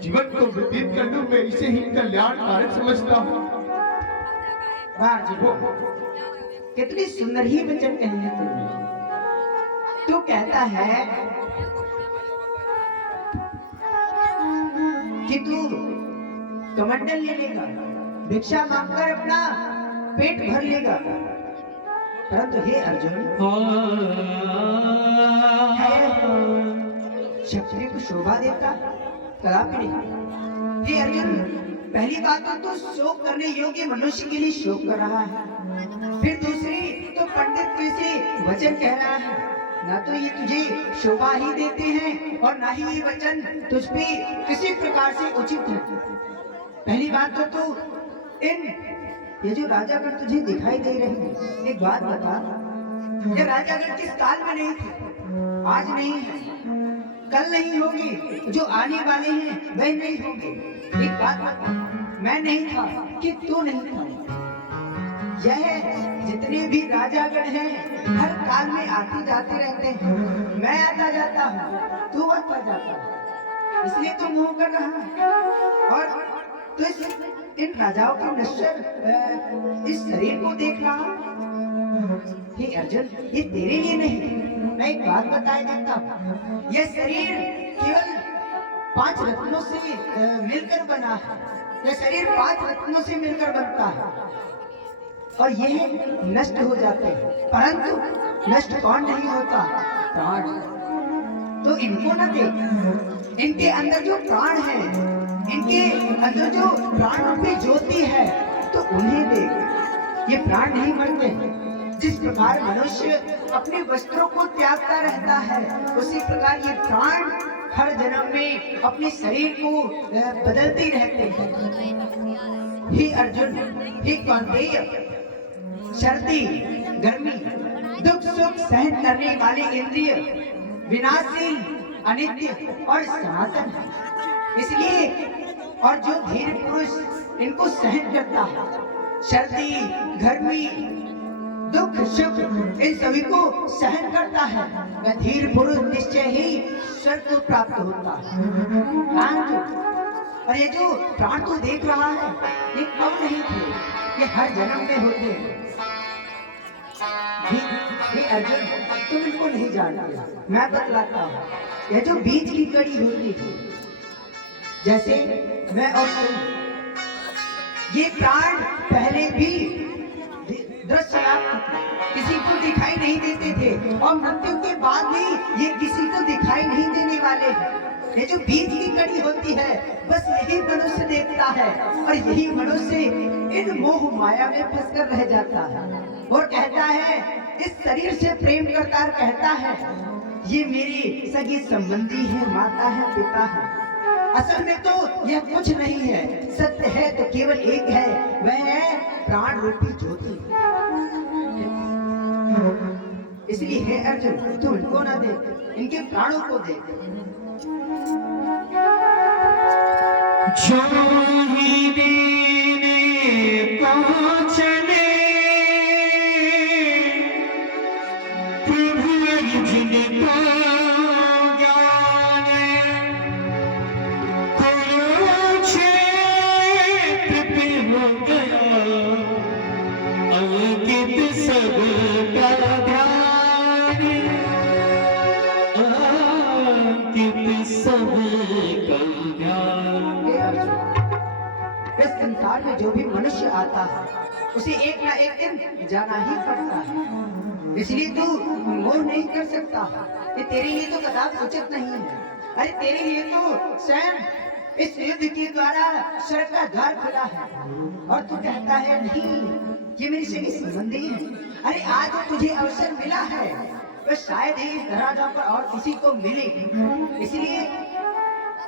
जीवन को व्यतीत कर लूं। मैं इसे ही कल्याणकारक समझता हूँ। वाह जी, वो कितनी सुंदर ही वचन कहे हैं तुमने। तू कहता है कि तू कमंडल ले लेगा, भिक्षा मांगकर अपना पेट भर लेगा, परंतु हे अर्जुन, क्षत्रिय को शोभा देता कदापि नहीं। हे अर्जुन, पहली बात तो शोक करने योग्य मनुष्य के लिए शोक कर रहा है, फिर दूसरी तो पंडित कैसे वचन कह रहा है, ना तो ये तुझे शोभा ही देते हैं और ना ही ये वचन तुझ पे किसी प्रकार से उचित है। पहली बात तो तू ये जो राजागण तुझे दिखाई दे रहे हैं, एक बात बता, ये राजागण किस काल में नहीं थे, आज नहीं है, कल नहीं होगी, जो आने वाले हैं वह नहीं होंगे। एक बात बता, मैं नहीं था कि तू नहीं था, यह जितने भी राजागण हैं हर काल में आते जाते रहते हैं, मैं आता जाता हूँ, तू आता जाता है, इसलिए तू मोह कर रहा है और तो इन राजाओं के नश्वर इस शरीर को देख रहा। हे अर्जुन, ये तेरे लिए नहीं, मैं एक बात बताया देता हूँ, यह शरीर केवल 5 रत्नों से मिलकर बना है, यह शरीर 5 रत्नों से मिलकर बनता है और यह नष्ट हो जाते हैं, परंतु नष्ट कौन नहीं होता? प्राण। तो इनको न देख, इनके अंदर जो प्राण है, इनके अंदर जो प्राण रूपी ज्योति है, तो उन्हें देख, ये प्राण नहीं मरते। जिस प्रकार मनुष्य अपने वस्त्रों को त्यागता रहता है, उसी प्रकार ये प्राण हर जन्म में अपने शरीर को बदलते रहते हैं। हे अर्जुन, हे कौन्तेय, सर्दी गर्मी दुख सुख सहन करने वाले इंद्रिय विनाशील, अनित्य और सनातन है, इसलिए और जो धीर पुरुष इनको सहन करता है, सर्दी गर्मी दुख सुख इन सभी को सहन करता है, वह धीर पुरुष निश्चय ही स्वर्ग को प्राप्त होता है। और ये जो प्राण को देख रहा है, ये कब नहीं थे, ये हर जन्म में होते हैं। हे अर्जुन, तुम इनको नहीं जानते, मैं बतलाता हूँ। यह जो बीज की कड़ी होती है, जैसे मैं और तुम, ये प्राण पहले भी दृश्य किसी को दिखाई नहीं देते थे और मृत्यु के बाद भी ये किसी को दिखाई नहीं देने वाले हैं। ये जो बीज की कड़ी होती है, बस यही मनुष्य देखता है और यही मनुष्य इन मोह माया में फंसकर रह जाता है और कहता है, इस शरीर से प्रेम करता है, कहता है ये मेरी सगी संबंधी है, माता है, पिता है। असल में तो यह कुछ नहीं है, सत्य है तो केवल एक है, वह है प्राण रूपी ज्योति। इसलिए हे अर्जुन, तू इनको ना देख, इनके प्राणों को देख। जो ही देने को चले प्रभु अर्जुन को ज्ञान, कुरुक्षेत्र पे हो गया अंकित सबका ध्यान, अंकित सबका ध्यान। इस संसार में जो भी मनुष्य आता है, उसे एक ना एक दिन जाना ही पड़ता है, इसलिए तू मोह नहीं कर सकता। ये तेरे लिए तो कदापि उचित नहीं है। अरे तेरे लिए तो स्वयं इस युद्ध के द्वारा स्वर्ग का द्वार खुला है और तू कहता है नहीं, ये मेरी सगी संबंधी है। अरे आज तुझे अवसर मिला है, तो शायद ही इस धराधाम पर और किसी को मिले, इसलिए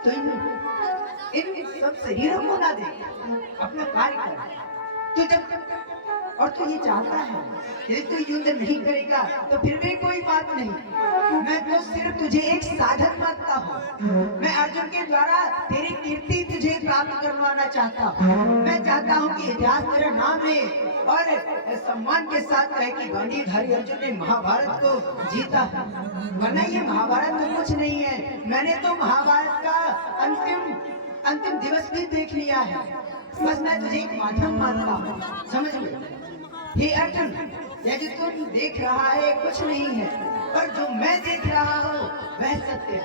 तो इन सब शरीरों को ना दे, अपना कार्य कर। तू जब और तू ये चाहता है यदि तू युद्ध नहीं करेगा तो फिर भी कोई बात नहीं, मैं तो सिर्फ तुझे एक साधन मानता हूँ। मैं अर्जुन के द्वारा तेरी कीर्ति तुझे प्राप्त करवाना चाहता हूँ। मैं चाहता हूँ कि इतिहास तेरा नाम ले और सम्मान के साथ कहे कि गांडीवधारी अर्जुन ने महाभारत को जीता है, वरना ये महाभारत तो कुछ नहीं है। मैंने तो महाभारत का अंतिम दिवस भी देख लिया है, बस मैं तुझे एक माध्यम मानता हूँ, समझ में। हे अर्जुन, यह जो तुम देख रहा है कुछ नहीं है, पर जो मैं देख रहा हूँ वह सत्य है।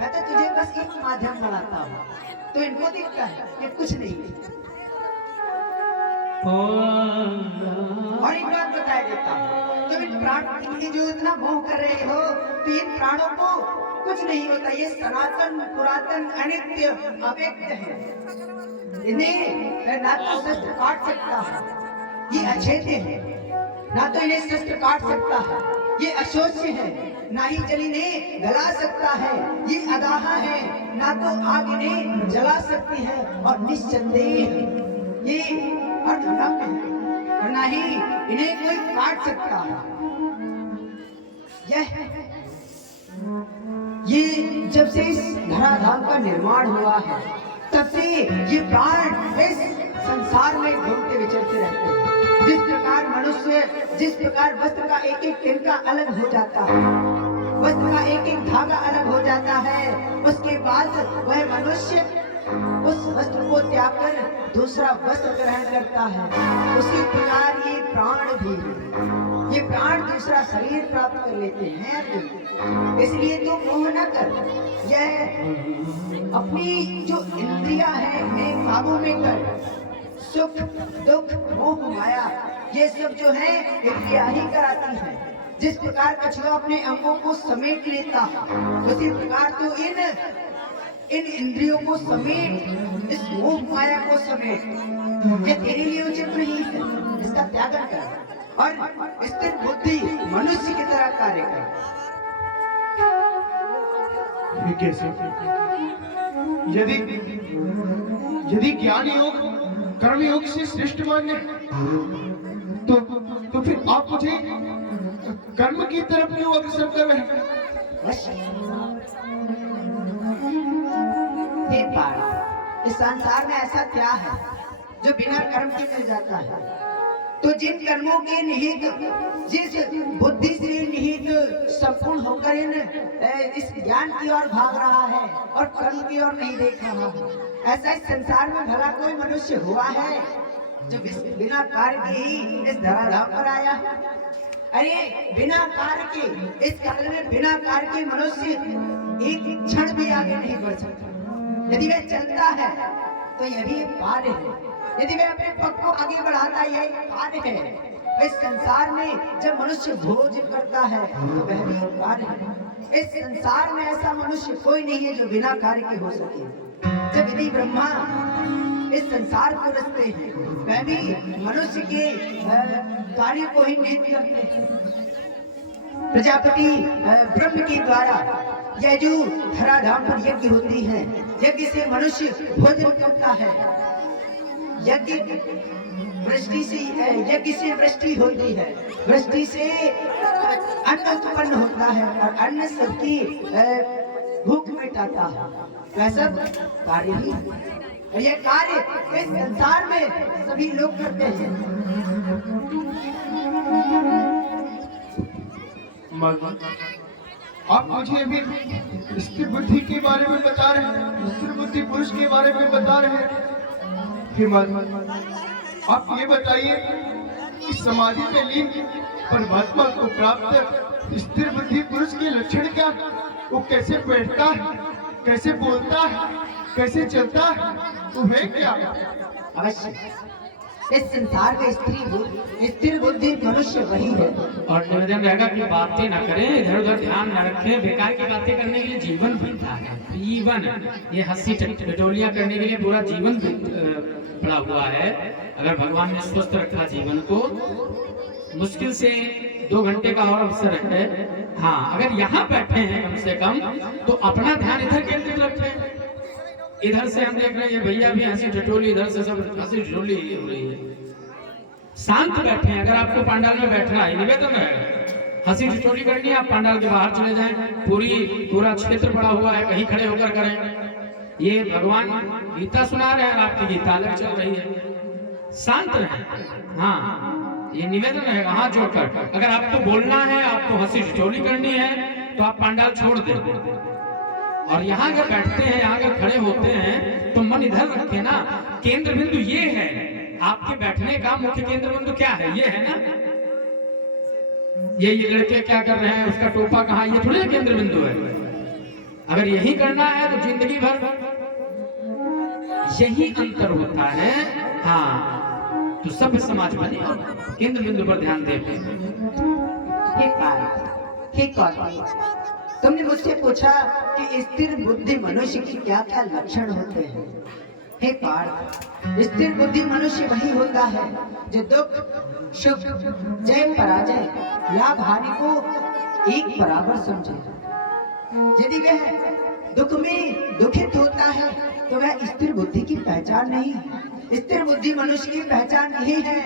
मैं तो तुझे बस एक माध्यम बनाता हूँ, तो इनको दिखता है कि कुछ नहीं है। और एक बात बता देता हूँ, तुम इन प्राणों की जो इतना मोह कर रहे हो, तो इन प्राणों को कुछ नहीं होता। ये सनातन पुरातन अनित्य अव्यक्त है। इन्हें ना तो शस्त्र काट सकता है, ये अछेद्य है, ना तो इन्हें शस्त्र काट सकता है, ये अशोच्य है, ना ही जल इन्हें गला सकता है, ये अदाहा है, ना तो आग इन्हें जला सकती है, और निस्संदेह ये अर्धनग्न है, और ना ही इन्हें कोई काट सकता है। ये जब से इस धराधाम का निर्माण हुआ है, तब से ये प्राण इस संसार में घूमते विचरते रहते हैं। जिस प्रकार मनुष्य, जिस प्रकार वस्त्र का एक एक तिनका अलग हो जाता है, वस्त्र का एक एक धागा अलग हो जाता है, उसके बाद वह मनुष्य उस वस्त्र को त्याग कर दूसरा वस्त्र ग्रहण करता है, उसी प्रकार ये प्राण भी, ये प्राण दूसरा शरीर प्राप्त कर लेते हैं। इसलिए तो मोह न कर, यह अपनी जो इंद्रियां हैं इन्हें काबू में कर। सुख दुख मोह माया ये सब जो है इंद्रियां ही कराती है। जिस प्रकार कछुआ अपने अंगों को समेट लेता है, उसी प्रकार तो इन इंद्रियों को समेट, इस मोह माया को समेट। ये तेरे लिए उचित नहीं है, इसका त्याग कर और स्थिर बुद्धि मनुष्य की तरह कार्य कर। कैसे? यदि ज्ञान योग कर्म योग से श्रेष्ठ मान्य तो फिर आप मुझे कर्म की तरफ क्यों अग्रसर कर रहे हैं? इस संसार में ऐसा क्या है जो बिना कर्म के मिल जाता है? तो जिन कर्मों के निहित, जिस बुद्धि से निहित संपूर्ण होकर इस ज्ञान की ओर भाग रहा है और कर्म की ओर नहीं देख रहा है, ऐसा इस संसार में भला कोई मनुष्य हुआ है जो बिना कार्य के ही इस धराधाम पर आया? अरे बिना कार्य के, इस काल में बिना कार्य के मनुष्य एक क्षण भी आगे नहीं बढ़ सकता। यदि वह चलता है तो यह भी एक कार्य है, यदि वह अपने पग को आगे बढ़ाता है यह एक कार्य है। इस संसार में जब मनुष्य भोज करता है तो वह भी एक कार्य है। इस संसार में ऐसा मनुष्य कोई नहीं है जो बिना कार्य के हो सके। जब यदि ब्रह्मा इस संसार को रचते हैं, वह भी मनुष्य के कार्य को ही निहित करते हैं। प्रजापति ब्रह्म के द्वारा यह जो धराधाम पर यज्ञ होती है, यज्ञ से मनुष्य भोजन करता है। यज्ञ वृष्टि से, यज्ञ से वृष्टि होती है, वृष्टि से अन्न उत्पन्न होता है और अन्न सबकी भूख मिटाता है। वैसा कार्य ही, और यह कार्य इस संसार में सभी लोग करते हैं। आप मुझे अभी स्थिर बुद्धि के बारे में बता रहे हैं, स्थिर बुद्धि पुरुष के बारे में बता रहे हैं। आप ये बताइए कि समाधि में लीन परमात्मा को प्राप्त स्थिर बुद्धि पुरुष के लक्षण क्या? वो कैसे बैठता है, कैसे बोलता है, कैसे चलता है, वो है क्या? अवश्य इस संसार में स्थिर बुद्धि मनुष्य वही है। और निवेदन रहेगा कि बातें ना करें, इधर उधर ध्यान न रखें, बेकार की बातें करने के लिए जीवन बीता है। जीवन ये हंसी टटोलियां करने के लिए पूरा जीवन पड़ा हुआ है। अगर भगवान ने स्वस्थ रखा जीवन को, मुश्किल से 2 घंटे का और अवसर है। हाँ, अगर यहाँ बैठे हैं कम से कम तो अपना ध्यान इधर केंद्रित रखें। इधर से हम देख रहे हैं ये भैया भी हंसी टटोली, इधर से सब हंसी टटोली हो रही है। शांत बैठे हैं। अगर आपको पंडाल में बैठना है, निवेदन है, हंसी ठिठोली करनी है, आप पंडाल के बाहर चले जाएं। पूरा क्षेत्र पड़ा हुआ है, कहीं खड़े होकर करें। ये भगवान गीता सुना रहे हैं, आपकी गीता अलग चल रही है। शांत रहें। हाँ, ये निवेदन रहेगा हाथ जोड़कर। अगर आपको बोलना है, आपको हंसी ठिठोली करनी है, तो आप पंडाल छोड़ दें। और यहाँ अगर बैठते हैं, यहाँ अगर खड़े होते हैं, तो मन इधर रखें ना। केंद्र बिंदु ये है, आपके बैठने का मुख्य केंद्र बिंदु क्या है? ये है ना। ये लड़के क्या कर रहे हैं, उसका टोपा कहाँ, ये थोड़ी केंद्र बिंदु है। अगर यही करना है तो जिंदगी भर यही अंतर होता है। हाँ, तो सभ्य समाज बने और केंद्र बिंदु पर ध्यान देते हैं। ठीक बात। तुमने मुझसे पूछा कि स्थिर बुद्धि मनुष्य की क्या क्या लक्षण होते हैं। हे पार्थ, स्थिर बुद्धि मनुष्य वही होता है जो दुख सुख, जय पराजय, लाभ हानि को एक बराबर समझे। यदि वह दुख में दुखित होता है तो वह स्थिर बुद्धि की पहचान नहीं है। स्थिर बुद्धि मनुष्य की पहचान यही है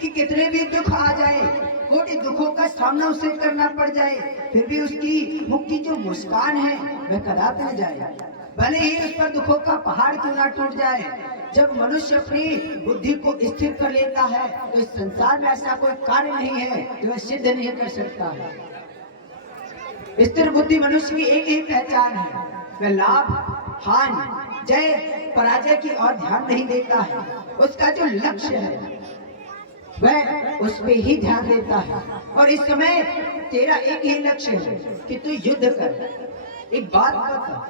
कि कितने भी दुख आ जाए, कोटि दुखों का सामना उसे करना पड़ जाए, फिर भी उसकी मुख की जो मुस्कान है वह कदापि न जाए, भले ही उस पर दुखों का पहाड़ क्यों ना टूट जाए। जब मनुष्य अपनी बुद्धि को स्थिर कर लेता है तो इस संसार में ऐसा कोई कार्य नहीं है जो वह सिद्ध नहीं कर सकता है। स्थिर बुद्धि मनुष्य की एक ही पहचान है, वह लाभ हानि, जय पराजय की ओर ध्यान नहीं देता है। उसका जो लक्ष्य है वह उस पे ही ध्यान देता है। और इस समय तेरा एक ही लक्ष्य है कि तू युद्ध कर। एक बात बता,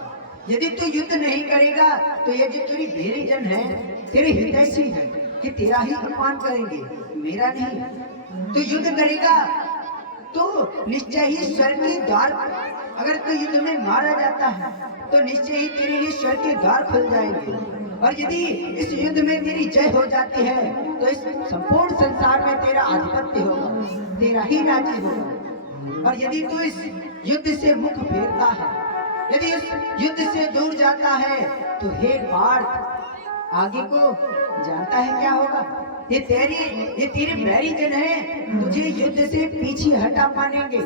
यदि तू युद्ध नहीं करेगा तो ये जो तेरी भेरी जन है, तेरे हितैषी है कि तेरा ही अपमान करेंगे, मेरा नहीं। तू युद्ध करेगा तो निश्चय ही स्वर्ग के द्वार, अगर तू युद्ध में मारा जाता है तो निश्चय ही तेरे लिए स्वर्ग के द्वार खुल जाएंगे। और यदि इस युद्ध में तेरी जय हो जाती है तो इस संपूर्ण संसार में तेरा आधिपत्य होगा, तेरा ही राज्य होगा। और यदि तू इस युद्ध से मुख फेरता है, यदि इस युद्ध से दूर जाता है तो हे पार्थ, आगे को जानता है क्या होगा? ये तेरे बैरी जन है, तुझे युद्ध से पीछे हटा पाएंगे।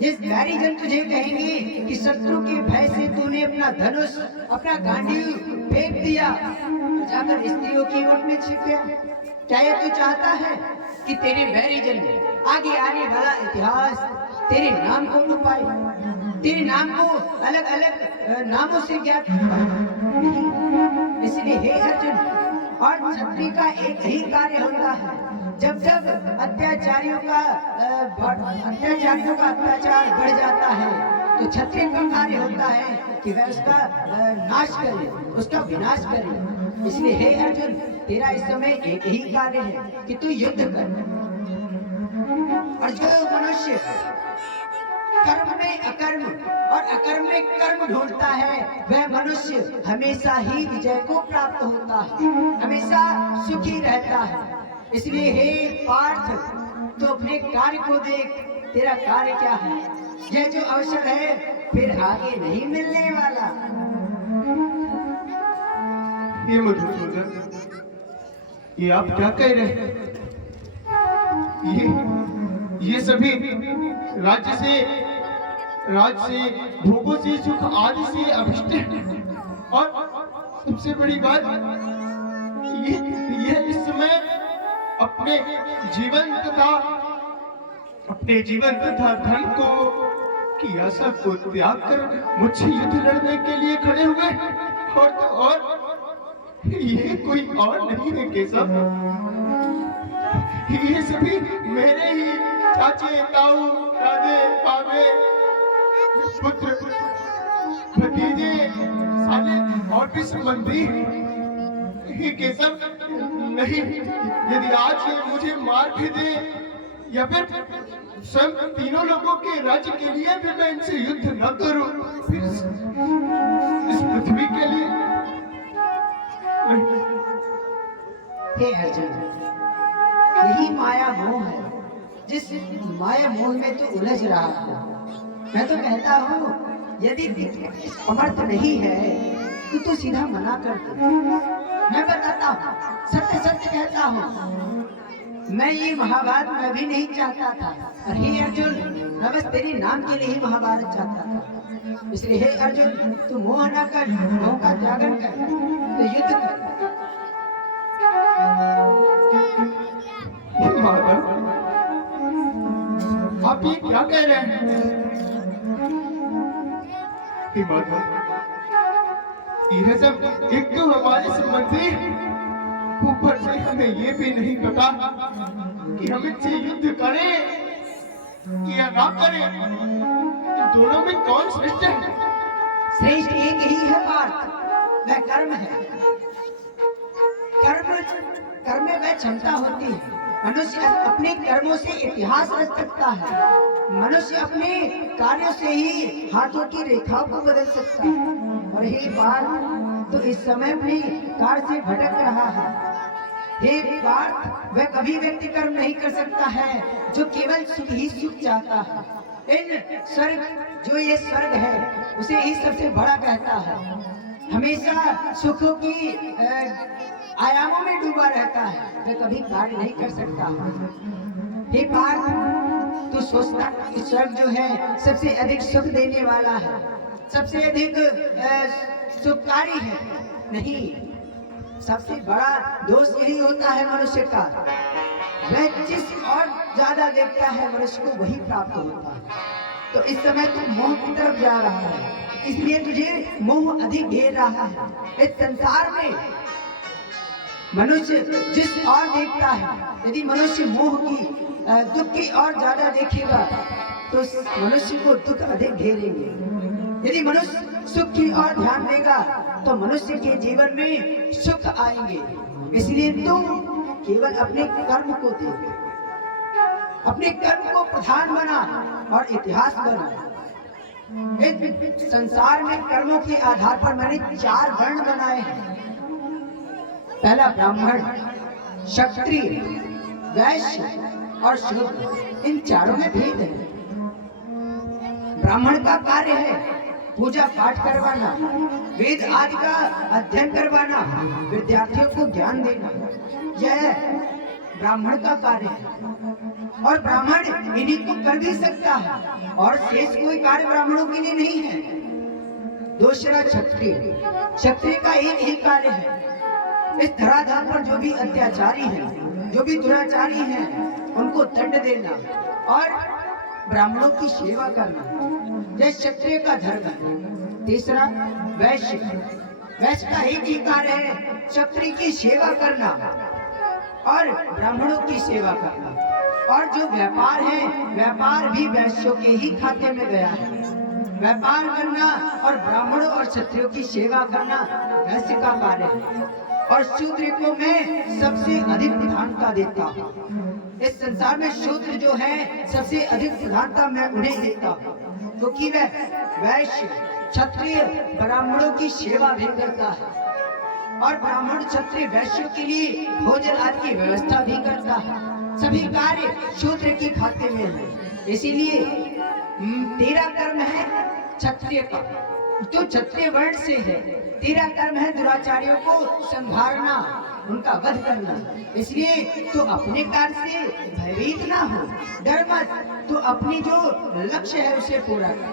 ये बैरी जन तुझे कहेंगे कि शत्रु के भय से तूने अपना धनुष, अपना गांडीव फेंक दिया, जाकर स्त्रियों की ओट में छिप गया। क्या ये तू चाहता है कि तेरे बैरी जन आगे आने वाला इतिहास तेरे नाम को छुपाए, तेरे नाम को अलग अलग नामों से ज्ञात नहीं। इसलिए हे अर्जुन, और क्षत्रिय का एक ही कार्य होता है, जब जब अत्याचारियों का अत्याचार बढ़ जाता है तो क्षत्रिय का कार्य होता है कि वह उसका नाश करे, उसका विनाश करे। इसलिए हे अर्जुन, तेरा इस समय एक ही कार्य है कि तू युद्ध कर। और जो मनुष्य कर्म में अकर्म और अकर्म में कर्म ढूंढता है, वह मनुष्य हमेशा ही विजय को प्राप्त होता है, हमेशा सुखी रहता है। इसलिए हे पार्थ, तो अपने कार्य को देख, तेरा कार्य क्या है। यह जो अवसर है फिर आगे नहीं मिलने वाला। ये मधुसूदन, ये आप क्या कह रहे हैं? ये सभी राज्य से भोगों से, सुख आदि से अभिष्ट है। और सबसे बड़ी बात, ये इस समय अपने जीवन तथा धन को की आशा को त्याग कर मुझसे युद्ध लड़ने के लिए खड़े हुए। और ये कोई और नहीं है केशव, ये सभी मेरे ही चाचे, ताऊ, दादे, बाबे, पुत्र, भतीजे, साले और भी संबंधी। केशव, नहीं, यदि आज ये मुझे मार भी दे या फिर स्वयं तीनों लोगों के राज्य के लिए भी मैं इनसे युद्ध न करूं, फिर इस पृथ्वी के लिए नहीं। हे अर्जुन, यही माया मोह है, जिस माया मोह में तू उलझ रहा है। मैं तो कहता हूँ यदि समर्थ नहीं है तो तू सीधा मना कर दे। मैं बताता हूँ, सत्य सत्य कहता हूँ, मैं ये महाभारत मैं भी नहीं चाहता था। और हे अर्जुन, मैं बस तेरे नाम के लिए ही महाभारत चाहता था। इसलिए हे अर्जुन, तू मोह न कर, मोह का त्यागन कर, तो युद्ध कर। माधव, आप ये क्या कह रहे हैं? माधव, यह सब एक तो हमारे संबंधी, ऊपर से हमें ये भी नहीं पता कि हम इनसे युद्ध करें या ना करें। इन दोनों में कौन श्रेष्ठ है? श्रेष्ठ एक ही है पार्थ, वह कर्म है। कर्म में वह क्षमता होती है। मनुष्य अपने कर्मों से इतिहास रच सकता है। मनुष्य अपने कार्यों से ही हाथों की रेखाओं को बदल सकता है। और हे पार्थ, तो इस समय अपनी कार से भटक रहा है। हे पार्थ, वह कभी व्यक्ति कर्म नहीं कर सकता है जो केवल सुख ही सुख चाहता है। इन स्वर्ग, जो ये स्वर्ग है, उसे ही सबसे बड़ा कहता है। हमेशा सुखों की आयामों में डूबा रहता है, वह कभी कार्य नहीं कर सकता। हे पार्थ, तू सोचता कि स्वर्ग जो है सबसे अधिक सुख देने वाला है, सबसे अधिक सुखकारी है। नहीं, सबसे बड़ा दोष यही होता है मनुष्य का, वह जिस और ज्यादा देखता है मनुष्य को वही प्राप्त होता है। तो इस समय तू मोह की तरफ जा रहा है, इसलिए तुझे मोह अधिक घेर रहा है। इस संसार में मनुष्य जिस और देखता है, यदि मनुष्य मोह की दुख की और ज्यादा देखेगा तो मनुष्य को दुख अधिक घेरेंगे। यदि मनुष्य सुख की और ध्यान देगा तो मनुष्य के जीवन में सुख आएंगे। इसलिए तुम केवल अपने कर्म को देखो, अपने कर्म को प्रधान बना और इतिहास बना। इस संसार में कर्मों के आधार पर मैंने 4 वर्ण बनाए हैं। पहला ब्राह्मण, क्षत्रिय, वैश्य और शूद्र। इन चारों में भेद है। ब्राह्मण का कार्य है पूजा पाठ करवाना, वेद आदि का अध्ययन करवाना, विद्यार्थियों को ज्ञान देना, यह ब्राह्मण का कार्य है। और ब्राह्मण इन्हीं को कर भी सकता है, और शेष कोई कार्य ब्राह्मणों के लिए नहीं है। दूसरा क्षत्रिय, क्षत्रिय का एक ही कार्य है, इस धराधाम पर जो भी अत्याचारी हैं, जो भी दुराचारी हैं, उनको दंड देना और ब्राह्मणों की सेवा करना, यह क्षत्रिय का धर्म है। तीसरा वैश्य, वैश्य का एक ही कार्य है, क्षत्रिय की सेवा करना और ब्राह्मणों की सेवा करना। और जो व्यापार है, व्यापार भी वैश्यों के ही खाते में गया है। व्यापार करना और ब्राह्मणों और क्षत्रियों की सेवा करना वैश्य का कार्य है। और शूद्र को मैं सबसे अधिक प्रधानता देता हूँ। इस संसार में शूद्र जो है सबसे अधिक प्रधानता मैं उन्हें देता हूँ, क्योंकि वह वैश्य, क्षत्रिय, ब्राह्मणों की सेवा भी करता है और ब्राह्मण, क्षत्रिय, वैश्य के लिए भोजन आदि की व्यवस्था भी करता है। सभी कार्य शूद्र के खाते में है। इसीलिए तेरा कर्म है क्षत्रिय का, जो क्षत्रिय वर्ण से है। तेरा कर्म है दुराचारियों को संहारना, उनका वध करना। इसलिए तो अपने कार्य से भयभीत ना हो, डर मत, तो अपनी जो लक्ष्य है उसे पूरा कर।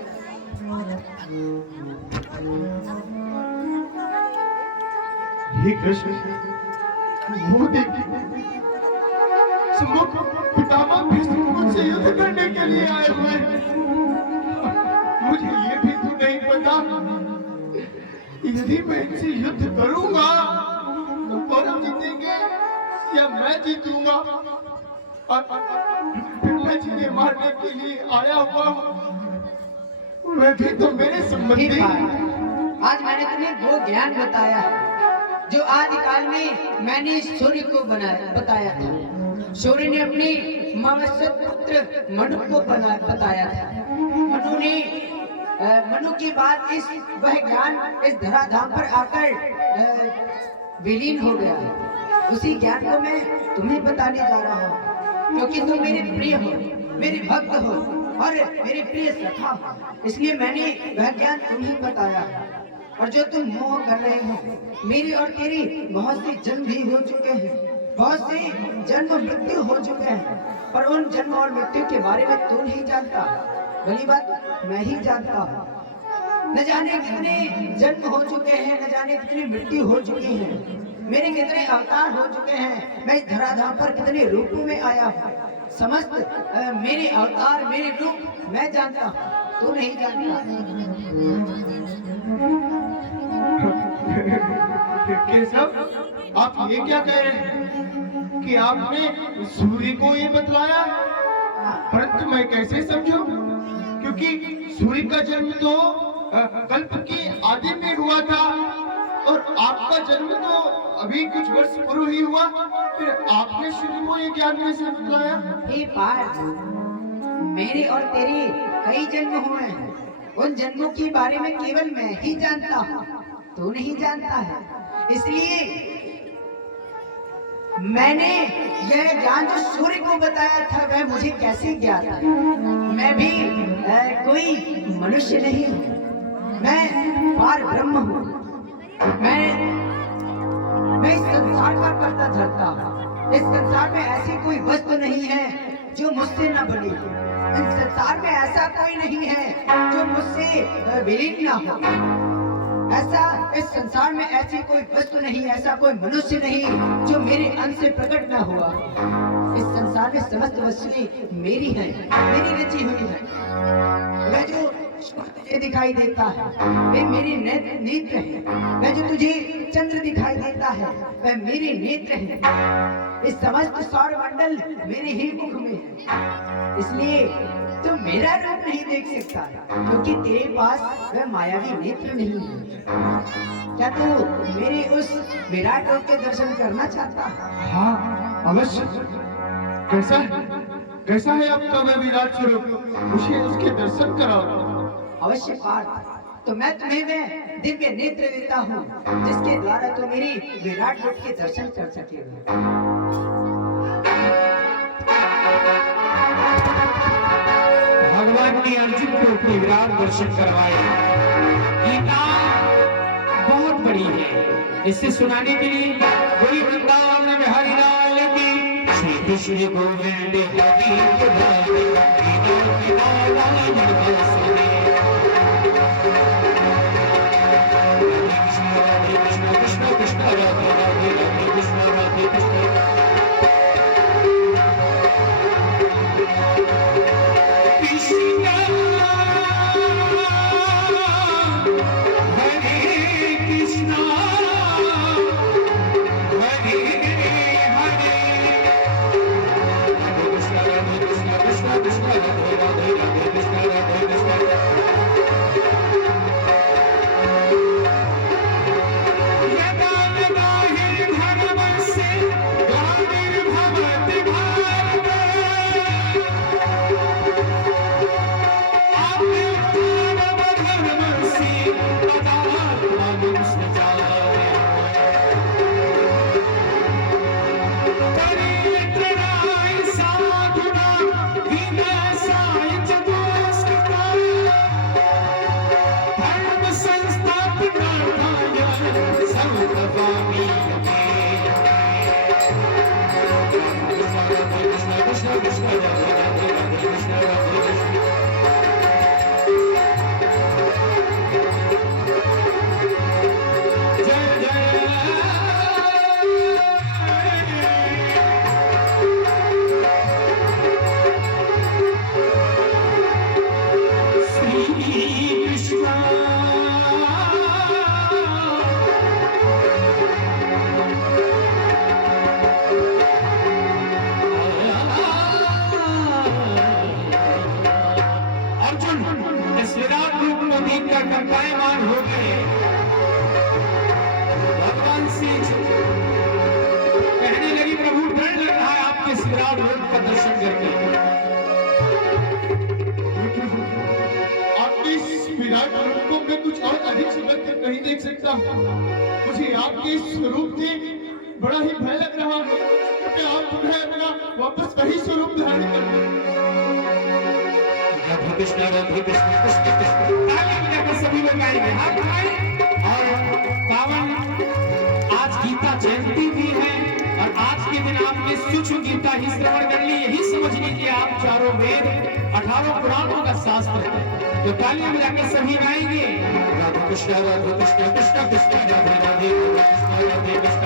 हे कृष्ण, वो देखिए, पितामह भीष्म मुझसे युद्ध करने के लिए आए हुए हैं। मुझे ये भी तो नहीं पता, यदि मैं इनसे युद्ध करूंगा तो कौन जीतेंगे या मैं जीतूंगा। और फिर मैं जिन्हें मारने के लिए आया हुआ वह भी तो मेरे संबंधी। आज मैंने तुम्हें वो ज्ञान बताया जो आदिकाल में मैंने सूर्य को बताया था। सूर्य ने अपने मावसत पुत्र मनु को बताया था। मनु के बाद वह ज्ञान इस धराधाम पर आकर विलीन हो गया। उसी ज्ञान को मैं तुम्हें बताने जा रहा हूँ, क्योंकि तुम मेरे प्रिय हो, मेरे भक्त हो और मेरे प्रिय सखा हो, इसलिए मैंने वह ज्ञान तुम्हें बताया। और जो तुम मोह कर रहे हो, मेरी और तेरी बहुत से जन्म भी हो चुके हैं, बहुत से जन्म मृत्यु हो चुके हैं, पर उन जन्म और मृत्यु के बारे में तू नहीं जानता। भली बात मैं ही जानता हूँ। न जाने कितने जन्म हो चुके हैं, न जाने कितनी मृत्यु हो चुकी है, मेरे कितने अवतार हो चुके हैं, मैं इस धराधाम पर कितने रूपों में आया हूँ। समस्त मेरे अवतार, मेरे रूप मैं जानता हूँ, तू नहीं जानता। केशव, आप ये क्या कह रहे हैं कि आपने सूर्य को ये बतलाया, परंतु मैं कैसे समझूं? क्योंकि सूर्य का जन्म तो कल्प के आदि में हुआ था और आपका जन्म तो अभी कुछ वर्ष पूर्व ही हुआ, फिर आपने सूर्य को ये ज्ञान कैसे बतलाया? हे पार्थ, मेरे और तेरे कई जन्म हुए हैं, उन जन्मों के बारे में केवल मैं ही जानता हूँ, तू नहीं जानता है। इसलिए मैंने यह ज्ञान जो सूर्य को बताया था वह मुझे कैसे ज्ञात है? मैं भी कोई मनुष्य नहीं हूँ, मैं पार ब्रह्म हूँ। मैं इस संसार का कर्ता धर्ता हूँ। इस संसार में ऐसी कोई वस्तु नहीं है जो मुझसे न बनी हो। इस संसार में ऐसा कोई नहीं है जो मुझसे विलीन न हो। ऐसा इस संसार में ऐसी कोई वस्तु नहीं, ऐसा कोई मनुष्य नहीं जो मेरे अंश से प्रकट न हुआ। इस संसार में समस्त वस्तुएं मेरी हैं, मेरी रची हुई है। वह जो तुझे दिखाई देता है वह मेरे नेत्र है, वह जो तुझे चंद्र दिखाई देता है वह मेरे नेत्र है। इस समस्त सौरमंडल मेरे ही मुख में है, इसलिए तुम मेरा रूप नहीं देख सकता, क्योंकि तेरे पास वह मायावी नेत्र नहीं है। क्या तू मेरे उस विराट रूप के दर्शन करना चाहता है? हाँ अवश्य। कैसा है आपका वह विराट स्वरूप? मुझे उसके दर्शन कराओ। अवश्य पार्थ, तो मैं तुम्हें वह दिव्य नेत्र देता हूँ जिसके द्वारा तुम मेरी विराट रूप के दर्शन कर सकेगा। भगवान ने अर्जुन को अपने विराट दर्शन करवाए। गीता बहुत बड़ी है, इसे सुनाने के लिए कोई वृंदावन बिहारी लाल की श्री कृष्ण गोविंद कृष्ण कृष्ण कृष्ण राधे राधे राधे कृष्ण राधे कृष्ण। विराट रूप का दर्शन करके। आपकी इस विराट रूप को मैं कुछ और अधिक समय तक नहीं देख सकता हूँ। मुझे आपके इस स्वरूप से बड़ा ही भय लग रहा है कि आप पुनः अपना वापस वही स्वरूप धारण कर लें। राधे कृष्ण राधे कृष्ण कृष्ण कृष्ण। ताली बजाकर सभी लोग आएंगे, हाथ उठाएं। और पावन आज गीता जयंती भी है और आज के दिन आपने सूक्ष्म गीता ही श्रवण कर ली। यही समझ लीजिए आप चारों वेद 18 पुराणों का शास्त्र है। तो तालियां बजाकर सभी गाएंगे। राधे कृष्ण कृष्ण कृष्ण राधे राधे कृष्ण राधे कृष्ण।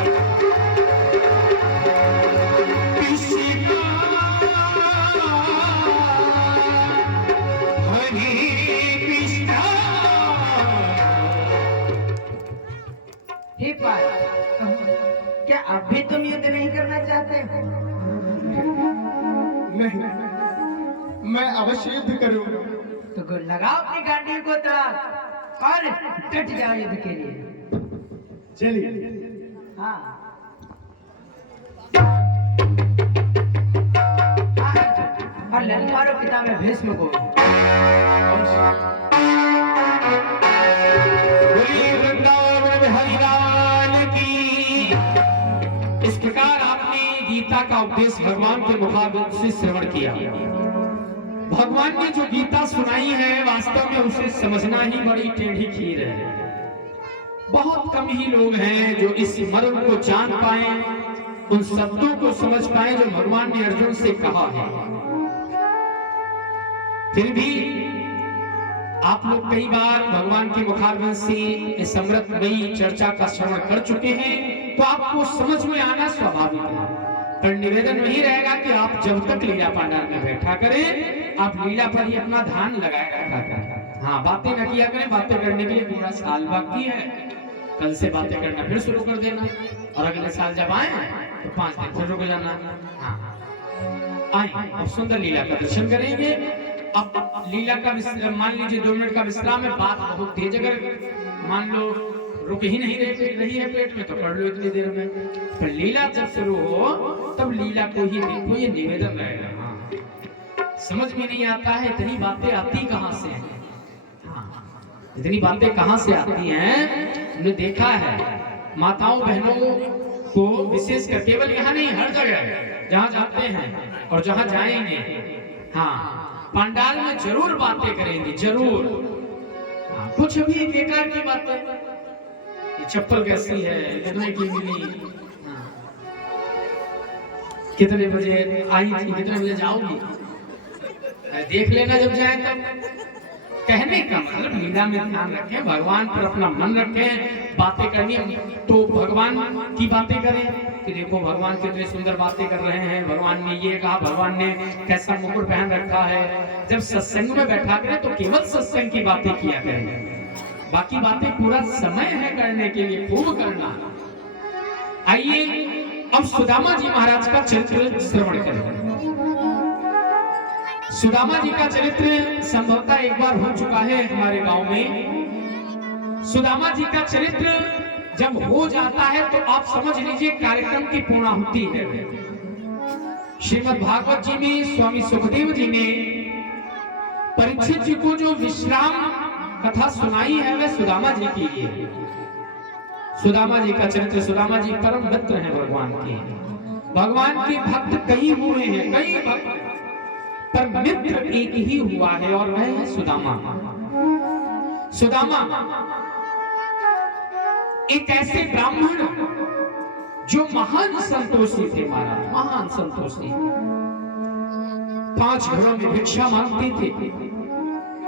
हे पार्थ, क्या अब भी तुम युद्ध नहीं करना चाहते हो? नहीं, मैं अवश्य युद्ध करूंगा। तो लगाओ अपनी गांडी को तड़ाक और डट जाओ युद्ध के लिए। चलिए। हाँ, और ललकारो पिता में भीष्म को। इस प्रकार आपने गीता का उपदेश भगवान के मुखारबिंद से श्रवण किया। भगवान ने जो गीता सुनाई है वास्तव में उसे समझना ही बड़ी टेढ़ी खीर है। बहुत कम ही लोग हैं जो इस मर्म को जान पाए, उन शब्दों को समझ पाए जो भगवान ने अर्जुन से कहा है। फिर भी आप लोग कई बार भगवान के मुखारबिंद से इस अमृतमयी चर्चा का श्रवण कर चुके हैं, तो आपको समझ में आना स्वाभाविक है। पर निवेदन नहीं रहेगा कि आप जब तक लीला पंडाल में बैठा करें, आप लीला पर ही अपना ध्यान लगाए रखा करें। हाँ, बातें न किया करें। बातें करने के लिए पूरा साल बाकी है। कल से बातें करना फिर शुरू कर देना और अगले साल जब आए तो 5 दिन फिर रुक जाना। हाँ, आए अब सुंदर लीला का दर्शन करेंगे। अब लीला का विश्राम, मान लीजिए 2 मिनट का विश्राम है। बात बहुत तेज अगर मान लो रुक ही नहीं रही है पेट में तो कर लो इतनी देर में। पर लीला जब शुरू हो तब लीला को ही देखो, ये निवेदन रहेगा। हाँ, समझ में नहीं आता है इतनी बातें आती कहाँ से हैं। हाँ, इतनी बातें कहाँ से आती हैं। हमने देखा है माताओं बहनों को विशेष कर, केवल यहाँ नहीं हर जगह जहाँ जाते हैं और जहाँ जाएंगे, हाँ पंडाल में जरूर बातें करेंगे, जरूर। हाँ, कुछ भी बेकार की बातें, ये चप्पल कैसी है, कितने की मिली, हाँ, कितने बजे आई थी, कितने बजे जाओगी, देख लेना जब जाए तब। कहने का मतलब लीला में ध्यान रखें, भगवान पर अपना मन रखें। बातें करनी तो भगवान की बातें करें कि देखो भगवान कितने सुंदर बातें कर रहे हैं, भगवान ने ये कहा, भगवान ने कैसा मुकुट पहन रखा है। जब सत्संग में बैठा करें तो केवल सत्संग की बातें किया करें, बाकी बातें पूरा समय है करने के लिए, खूब करना। आइए अब सुदामा जी महाराज का चरित्र श्रवण करें। सुदामा जी का चरित्र संभवतः एक बार हो चुका है हमारे गांव में। सुदामा जी का चरित्र जब हो जाता है तो आप समझ लीजिए कार्यक्रम की पूर्णाहुति है। श्रीमद् भागवत जी में स्वामी सुखदेव जी ने परीक्षित जी को जो विश्राम कथा सुनाई है वह सुदामा जी की है। सुदामा जी का चरित्र, सुदामा जी परम मित्र हैं भगवान के। भगवान के भक्त कई हुए हैं, कई भक्त, पर मित्र एक ही हुआ है और वह है सुदामा। सुदामा एक ऐसे ब्राह्मण जो महान संतोषी थे महाराज, महान संतोषी। 5 घरों में भिक्षा मांगती थी।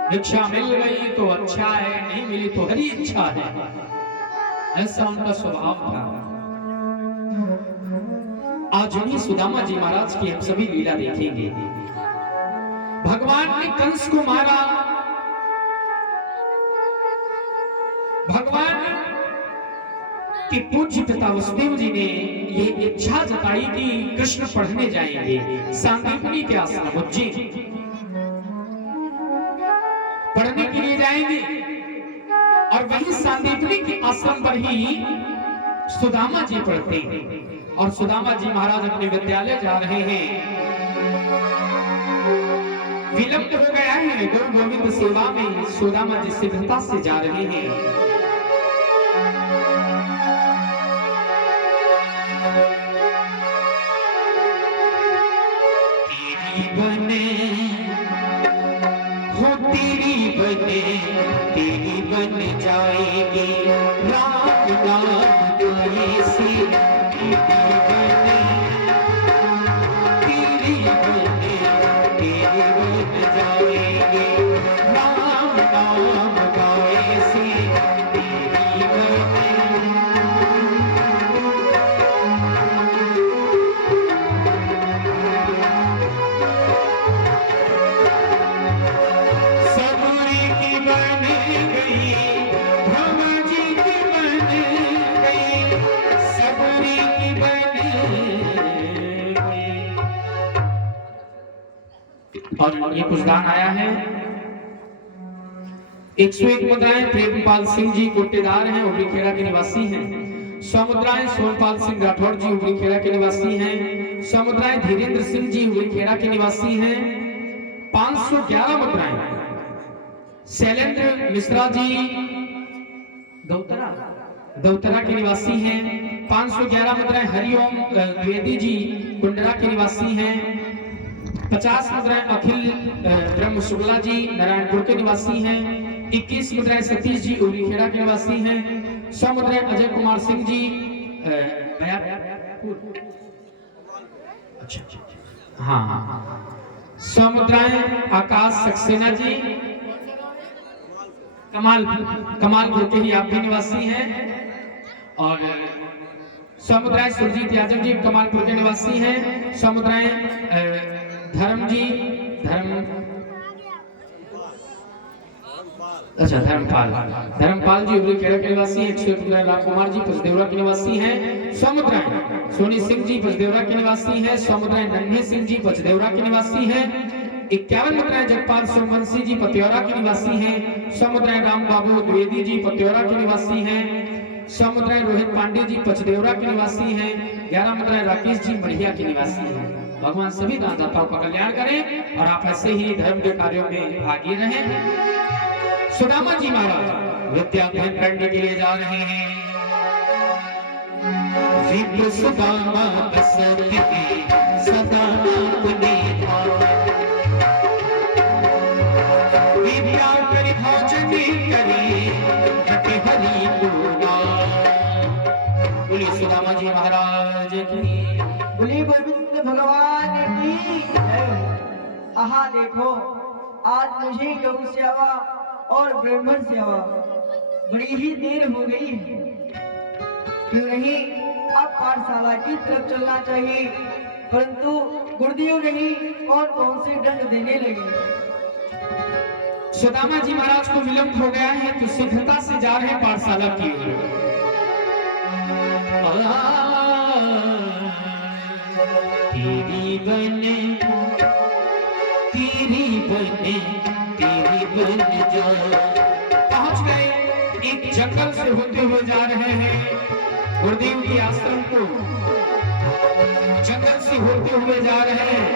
भिक्षा मिल गई तो अच्छा है, नहीं मिली तो हरी इच्छा है, ऐसा उनका स्वभाव था। आज उन्हीं सुदामा जी महाराज की हम सभी लीला देखेंगे। भगवान ने कंस को मारा। भगवान कि पूज्य पिता वसुदेव जी ने ये इच्छा जताई कि कृष्ण पढ़ने जाएंगे सांदीपनी के आश्रम उज्जैन, पढ़ने के लिए जाएंगे। और वही सांदीपनी के आश्रम पर ही सुदामा जी पढ़ते हैं। और सुदामा जी महाराज अपने विद्यालय जा रहे हैं। विलंब हो गया है गुरु गोविंद सेवा में, सुदामा जी शीघ्रता से जा रहे हैं। तेरी बन जाएगी राम नाम गाए से, तेरी बन जाएगी राम नाम गाए से, तेरी और ये कुछ दान आया है 101 मुद्राएं प्रेमपाल सिंह जी कोटेदार हैं, उबरी खेड़ा के निवासी हैं। 100 मुद्राएं सोमपाल सिंह राठौर जी उबरी खेड़ा के निवासी हैं। 100 मुद्राएं धीरेन्द्र सिंह जी उबरी खेड़ा के निवासी हैं। 511 मुद्राएं शैलेंद्र मिश्रा जी दौतरा के निवासी हैं। 511 मुद्राएं हरिओम द्विवेदी जी कुंडरा के निवासी हैं। 50 मुद्राएं अखिल ब्रह्म शुक्ला जी नारायणपुर के निवासी हैं। 21 मुद्राएं सतीश जी उबरी खेड़ा के निवासी हैं। 100 मुद्राएं अजय कुमार सिंह जी हाँ 100 मुद्राएं आकाश सक्सेना जी कमालपुर के ही आप भी निवासी हैं। और 100 मुद्राएं सुरजीत यादव जी कमालपुर के निवासी हैं। 100 मुद्राएं धर्मपाल जी उबरी खेड़ा के निवासी हैं। 101 मुद्राएं राम कुमार जी पचदेवरा के निवासी हैं। 100 मुद्राएं सोनी सिंह जी पचदेवरा के निवासी हैं। 100 मुद्राएं नन्हे सिंह जी पचदेवरा के निवासी हैं। 51 मुद्राएं जगपाल सोमवंशी जी पतियौरा के निवासी हैं। 100 मुद्राएं राम बाबू द्विवेदी जी पतियौरा के निवासी हैं। 100 मुद्राएं रोहित पांडे जी पचदेवरा के निवासी हैं। 11 मुद्राएं राकेश जी मढ़िया के निवासी हैं। भगवान सभी दानदाताओं का कल्याण करें और आप ऐसे ही धर्म के कार्यों में आगे रहें। सुदामा जी महाराज विद्या अध्ययन करने के लिए जा रहे हैं। विप्र सुदामा बसंती सदा अपने विद्या करी भोजन करी हटे हरि गुणा। बोलिए सुदामा जी महाराज की। बोलिए गोविंद भगवान की जय। आहा देखो आज मुझे गौ सेवा और ब्राह्मण सेवा बड़ी ही देर हो गई है, क्यों नहीं अब पाठशाला की तरफ चलना चाहिए, परंतु गुरुदेव नहीं कौन से दंड देने लगे। सुदामा जी महाराज को विलंब हो गया है तो शीघ्रता से जा रहे हैं पाठशाला की ओर। तेरी बने जा। पहुंच गए एक जंगल से होते हुए जा रहे हैं गुरुदेव के आश्रम को, जंगल से होते हुए जा रहे हैं।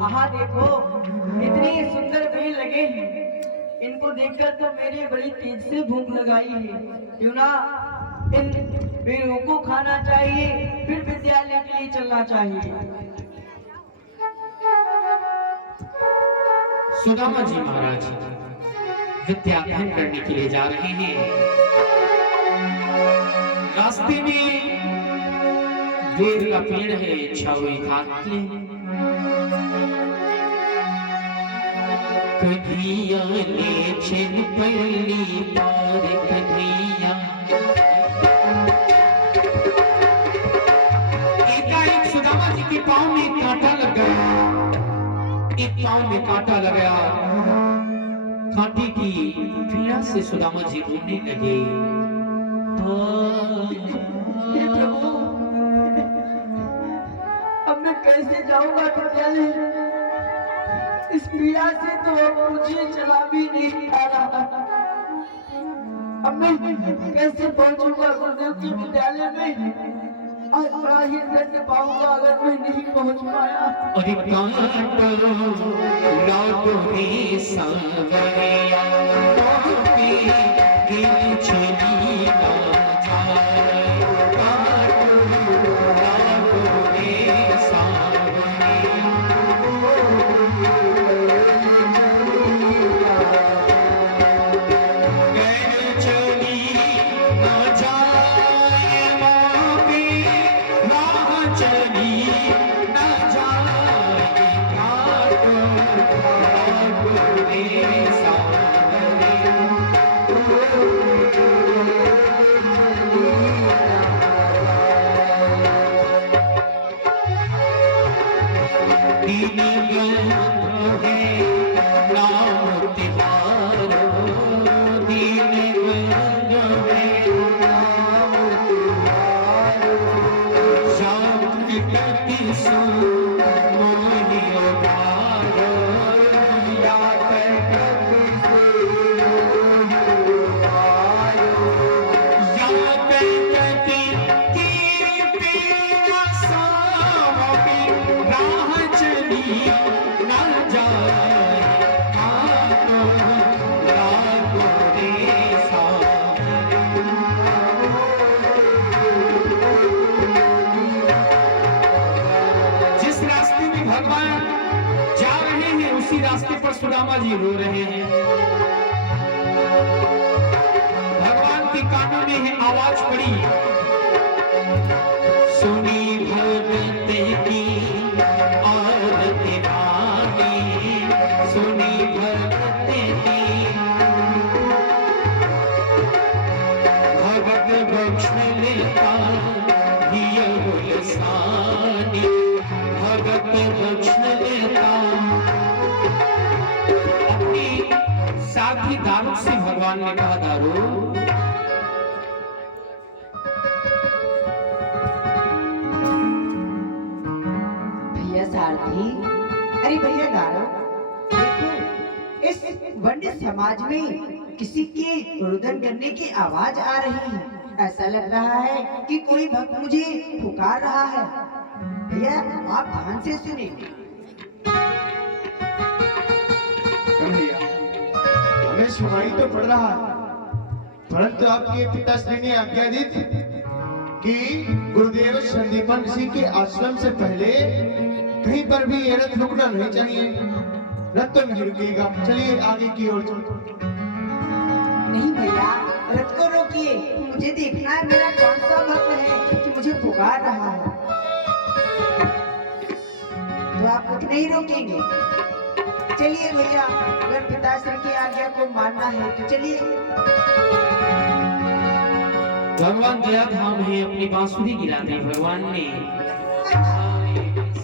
आहा देखो इतने सुंदर पेड़ लगे हैं, इनको देखकर तो मेरी बड़ी तेज से भूख लगाई है। क्यों ना इन पेड़ों को खाना चाहिए, फिर विद्यालय के लिए चलना चाहिए। सुदामा जी महाराज विद्या अध्ययन करने के लिए जा रहे हैं। रास्ते में बेर का पेड़ है, छावई खाते हैं। कन्हैया ले छिन पल्ली पार कन्हैया। एकाएक सुदामा जी के पांव में कांटा लग गया, एक पांव में कांटा लग गया। कांटे की पीड़ा से सुदामा जी रोने लगे। हे प्रभु अब मैं कैसे जाऊंगा विद्यालय? इस पीड़ा से तो अब मुझे चला भी नहीं आ रहा। अब मैं कैसे पहुंचूंगा गुरुदेव के विद्यालय में? आज बड़ा ही दंड पाऊंगा अगर मैं नहीं पहुंच पाया। अरे कांटो लाडो रे सांवरिया मोहती दिल चली ना जाए। कांटो लाडो रे सांवरिया दिल चली ना जाए। मोहती राह चली ना जाए। कांटो लाडो रे सांवरिया दीन बंधु है नाम तिहारो। दीन बंधु है नाम तिहारो। शाम कति सो मोहि उबारो। या कति सो मोहि उबारो। या कति कीर्ति सावि राह चली ना जाए। कांटो लाडो रे सांवरिया जिस रास्ते में भगवान जा रहे हैं उसी रास्ते पर सुदामा जी रो रहे हैं। भगवान के कानों में है आवाज पड़ी, सुनी भगत की आरती वाणी। सुनी भगत की भगत बख्श लेता हिय हुलसानी। भगत बख्श लेता अपनी साथी दारू से भगवान ने कहा दारू भैया सारथी, अरे भैया दारो, देखो इस वन्य समाज में किसी के रुदन करने की आवाज आ रही है। ऐसा लग रहा है कि कोई भक्त मुझे पुकार रहा है। भैया आप ध्यान से सुने। भैया हमें सुनाई तो पड़ रहा है, परंतु आपके पिताश्री ने आज्ञा दी थी कि गुरुदेव संदीपन ऋषि के आश्रम से पहले कहीं पर भी ये रथ रुकना नहीं चाहिए। रथ तो नहीं रुकेगा। चलिए आगे की ओर चलते। नहीं भैया, रथ को रोकिए, मुझे देखना है मेरा कौन सा भक्त है कि मुझे पुकार रहा है। तो आप रथ नहीं रोकेंगे? चलिए भैया, अगर पिताश्री की आज्ञा को मानना है तो चलिए। भगवान जया धाम है अपनी बांसुरी गिरा दी भगवान ने।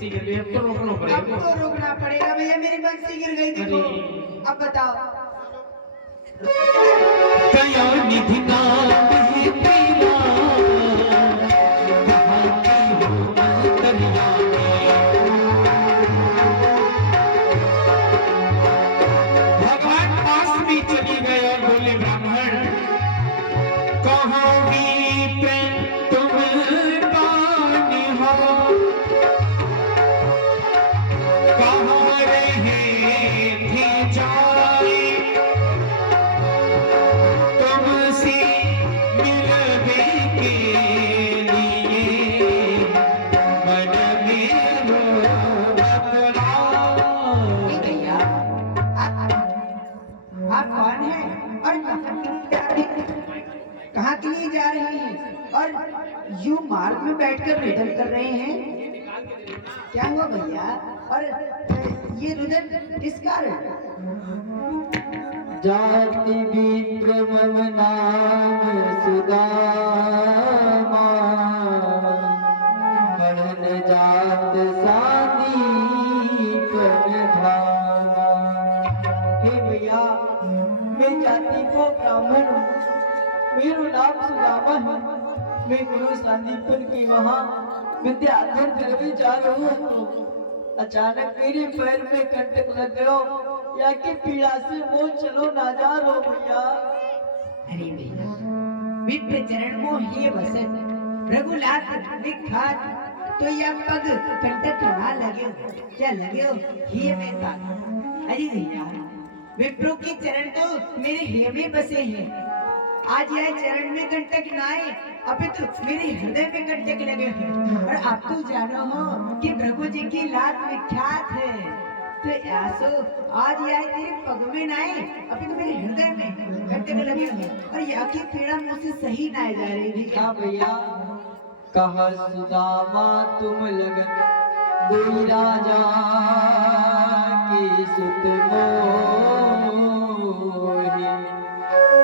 इसीलिए अब तो रोकना अब पड़ेगा। तो रोकना पड़ेगा भैया, मेरी बंसी गिर गई देखो। अब बताओ। कया निधि नाम है तेरा, कहाँ की हो अंतर्यामी। भगवान पास भी चली गए और बोले ब्राह्मण कहाँ भी प्रेम तुम पानी हो। कहाँ रहे थे जाए तुमसे मिलने के लिए। मन में रो बतलाओ। नहीं भैया, आप कौन हैं और कहाँ के लिए जा रहे हैं और यूं मार्ग में बैठकर रुदन कर रहे हैं? क्या हुआ भैया? और ये रुदन किस कारण? जाति विक्रम नाम सुदामा। पढ़न जात सादीपन धामा। हे भैया, मैं जाति को ब्राह्मण हूँ, मेरा नाम सुदामा है। मैं गुरु संदीपन की वहाँ विद्या अध्ययन करने जा रहा हूँ। अचानक मेरे पैर में कंटक लग गयो, या कि पीड़ा से वो चलो ना जा रो भैया। अरे भैया, विप्र चरण मोहि बसत रघुनाथ विख्यात तो यह पग कंटक ना लगे क्या लगे हे में था। अरे भैया विप्रो के चरण तो मेरे हे में बसे हैं, आज यह चरण में कंटक ना आए अभी तो मेरे हृदय में कंटक लगे हैं। और आप तो जानो हो कि प्रभु जी की लात विख्यात है, तो ऐसो आज यह तेरे पग में ना आए अभी तो मेरे हृदय में कंटक लगे हैं और यह की पीड़ा मुझसे सही ना जा रही थी। क्या भैया कहा सुदामा तुम लगन कोई राजा की सुत मोहि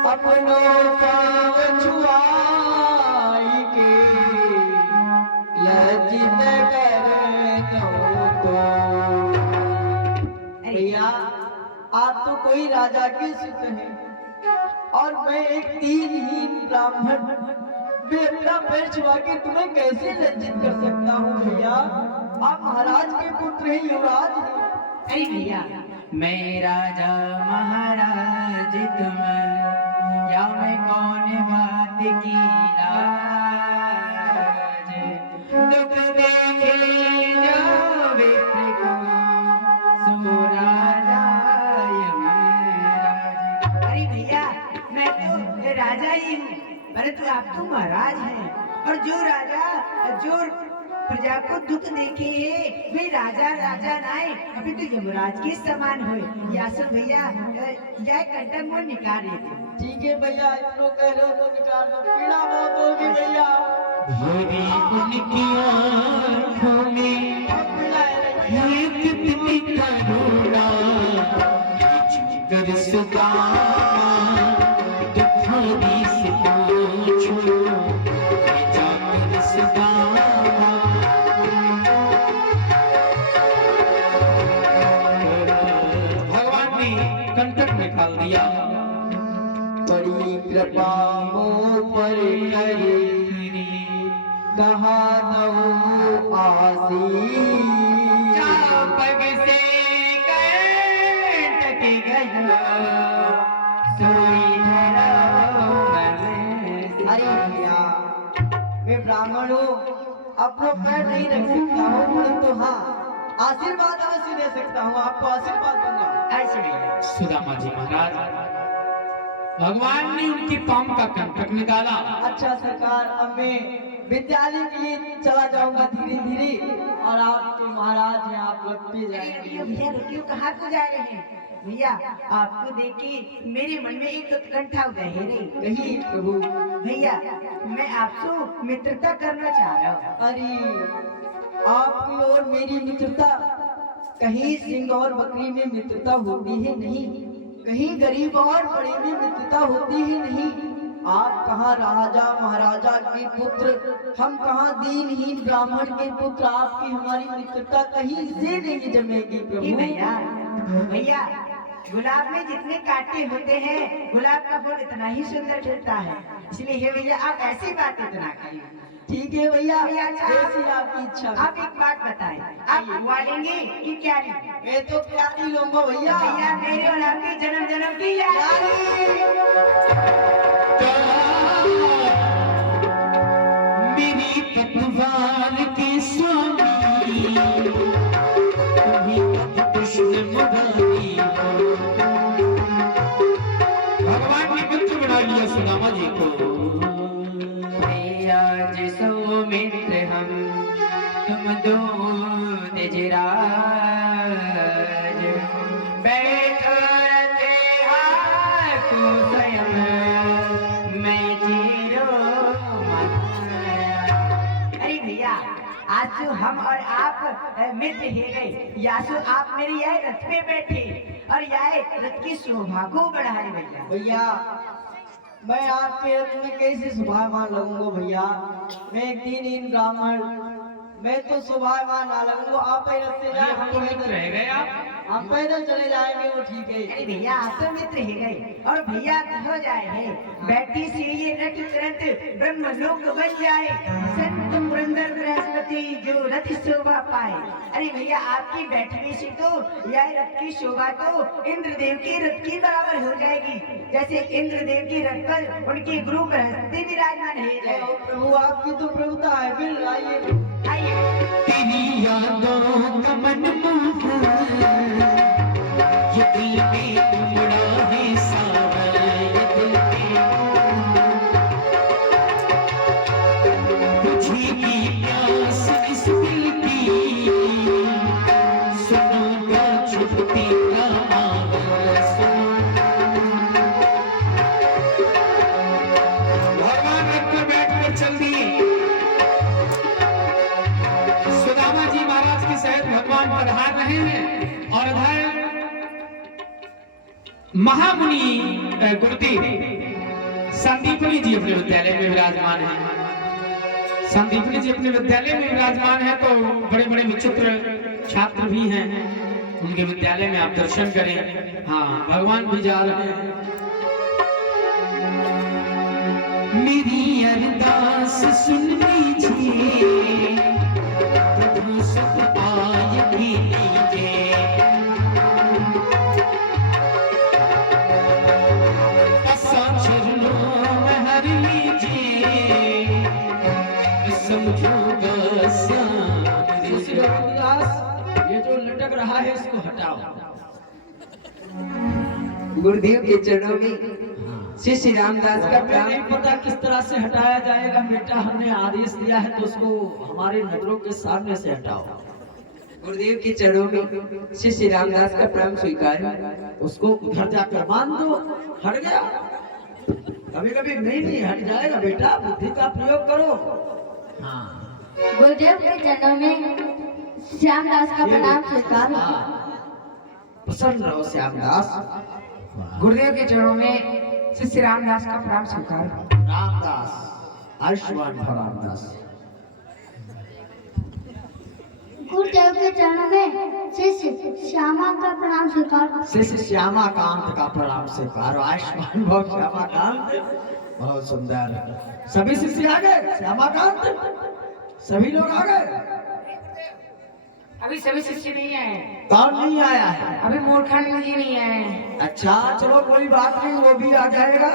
अपनो पाव छुआई के लज्जित कर तो। भैया आप तो कोई राजा के सुत हैं और मैं एक दीनहीन ब्राह्मण मैं अपना पैर छुआ के तुम्हें कैसे लज्जित कर सकता हूँ भैया। आप महाराज के पुत्र हैं, युवराज हैं। अरे भैया मैं राजा महाराज तुम या मैं कौन बात की लाज, दुख देखे जो विप्र को सो राजा यमराज। अरे भैया मैं तो राजा ही हूँ परंतु आप तो महाराज हैं और जो राजा जो प्रजा को दुख देखे वे राजा राजा नाए अभी तो यमराज के समान हुए। या सो भैया यह कंटक मोड़ निकाल लेते। ठीक है भैया इतना कह रहे हो तो निकाल दो, पीड़ा बहुत होगी भैया। मेरी उनकी आँखों में अब पीड़ा है ये कितनी करुणा जिगर सुदामा दुखारी से पूछो जाकर सुदामा। भगवान ने कंटक निकाल दिया। बड़ी कृपा मोह पर करी कहा नौ आसी पग से कंटक गया सोई धरा अरे भैया मैं ब्राह्मण हूँ अपना पैर नहीं रख सकता हूँ परंतु हाँ आशीर्वाद अवश्य दे सकता हूँ, आपको आशीर्वाद दूंगा। ऐसे सुदामा जी महाराज भगवान ने उनकी पाँव का कंटक निकाला। अच्छा सरकार अब मैं विद्यालय के लिए चला जाऊंगा धीरे धीरे और आप तो महाराज हैं आप लोग पे जाएंगे। भैया रुकियो कहाँ को जा रहे हैं भैया आपको देख के मेरे मन में एक उत्कंठा उदय है रे। कहीं प्रभु भैया मैं आपसे मित्रता करना चाह रहा हूँ। अरे आपकी और मेरी मित्रता कहीं सिंह और बकरी में मित्रता होती है नहीं, कहीं गरीब और बड़े में मित्रता होती ही नहीं। आप कहाँ राजा महाराजा के पुत्र, हम कहाँ दीनहीन ब्राह्मण के पुत्र, आपकी हमारी मित्रता कहीं से नहीं जमेगी प्रभु। भैया भैया गुलाब में जितने कांटे होते हैं गुलाब का फूल इतना ही सुंदर खिलता है, इसलिए हे भैया आप ऐसी बात इतना करिए। ठीक है भैया अच्छा जैसी आपकी इच्छा। आप एक बात बताएं आप हुआ लेंगे कि क्या लेंगे? मैं तो क्या नहीं लूंगा भैया। भैया मेरे और आपकी जन्म जन्म की यारी। मेरी पतवार के स्वामी कृष्ण मुरारी भगवान ने मित्र बना लिया सुदामा जी को। जिसो मित्र हम तुम दो निजराज बैठो रते हाथों स्वयं मैं जीरो अरे भैया आज जो हम और आप मित्र है गए या सो आप मेरी यह रथ में बैठे और यह रथ की शोभा को बढ़ाए भैया। भैया मैं आपके रथ में कैसे शोभामान लगूंगा भैया। मैं एक दीनहीन ब्राह्मण मैं तो सुबह वहाँ ना लगूँ, आप पैदल से अरे जाए, अब तो मित्र रह गए आप। हम पैदल चले जाएंगे, वो ठीक है। अरे भैया आप तो मित्र ही गए और भैया हो जाए हैं, बैठी से ये नट तुरंत ब्रह्मलोक बन जाए, संत पुरंदर बृहस्पति जो रथ शोभा पाए। अरे भैया आपकी बैठने से तो यह रथ की शोभा तो इंद्रदेव के रथ की बराबर हो जाएगी, जैसे इंद्रदेव के रथ पर उनके गुरु बृहस्पति विराजमान है। प्रभु आपकी तो प्रभुता है, बिल आइए आइए तेरी यादों का मन मोहन, ये दिल में उमड़ा है सावन, ये दिल में तुझी की प्यास इस दिल की, सुनूंगा छुपती का आवाज़, भगवान रथ पर बैठकर चल दिए। सुदामा जी महाराज के सहित भगवान पधार रहे हैं और इधर महामुनि गुरुदेव संदीपनी जी अपने विद्यालय में विराजमान हैं। संदीपनी जी अपने विद्यालय में विराजमान है, तो बड़े बड़े विचित्र छात्र भी हैं उनके विद्यालय में, आप दर्शन करें। हाँ, भगवान भी जा रहे हैं। मेरी अरदास सुन लीजिए, प्रभु सुख पाए भी लीजिए, ऐसा चरणों में हर लीजिए, समझोगा ये जो लटक रहा है इसको हटाओ। गुरुदेव के चरणों में श्री श्री रामदास का हमें नहीं पता किस तरह से हटाया जाएगा बेटा, हमने आदेश दिया है तो उसको हमारे नजरों के सामने से हटाओ। गुरुदेव के चरणों में श्री श्री रामदास का प्रणाम स्वीकार। उसको उधर जाकर मान दो, हट गया। कभी कभी नहीं हट जाएगा बेटा, बुद्धि का प्रयोग करो। हाँ, गुरुदेव के चरणों में श्यामदास का प्रणाम स्वीकार। प्रसन्न रहो श्यामदास। गुरुदेव के चरणों में श्री श्री रामदास का प्रणाम स्वीकार। रामदास आयुष्मान भव रामदास। गुरुदेव के चरणों में श्री श्यामा का प्रणाम स्वीकार। शिष्य श्यामा कांत का प्रणाम स्वीकार। आयुष्मान भव श्यामा कांत, बहुत सुंदर। सभी शिष्य आ गए, श्यामा कांत सभी लोग आ गए। अभी सभी शिष्य नहीं आए, कौन नहीं आया है? अभी मूर्खानंद जी नहीं आए। अच्छा चलो कोई बात नहीं, वो भी आ जाएगा।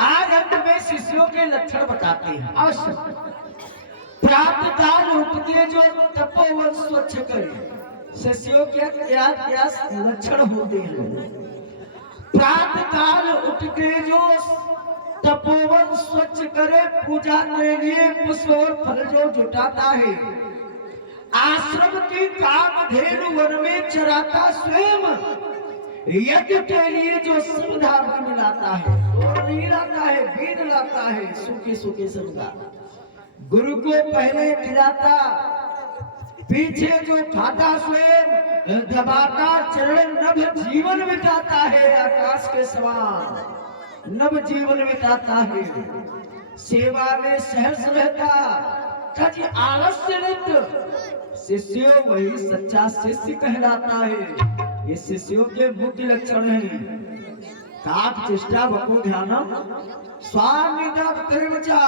आज हम तुम्हें शिष्यों के लक्षण बताते हैं। अवश्य। प्रातः काल उठ के जो तपोवन स्वच्छ करे, शिष्यों के क्या क्या लक्षण होते हैं। प्रातः काल उठ के जो तपोवन स्वच्छ करे, पूजा के लिए पुष्प और फल जो जुटाता है, आश्रम की कामधेनु वन में चराता स्वयं, यज्ञ के लिए जो संधान मिलाता है, तोड़ नहीं लाता है, बीन लाता है, सूखे सूखे संधा, गुरु को पहले खिलाता, पीछे जो खाता स्वयं, दबाता चरण, नभ जीवन बिताता है, आकाश के समान नव जीवन बिताता है, सेवा में सहर्ष रहता, कभी आलस्य रहित, शिष्यों वही सच्चा शिष्य कहलाता है। ये शिष्यों के मुख्य लक्षण हैं। काक चेष्टा वपो ध्यानम स्वामिदम त्रिवचा।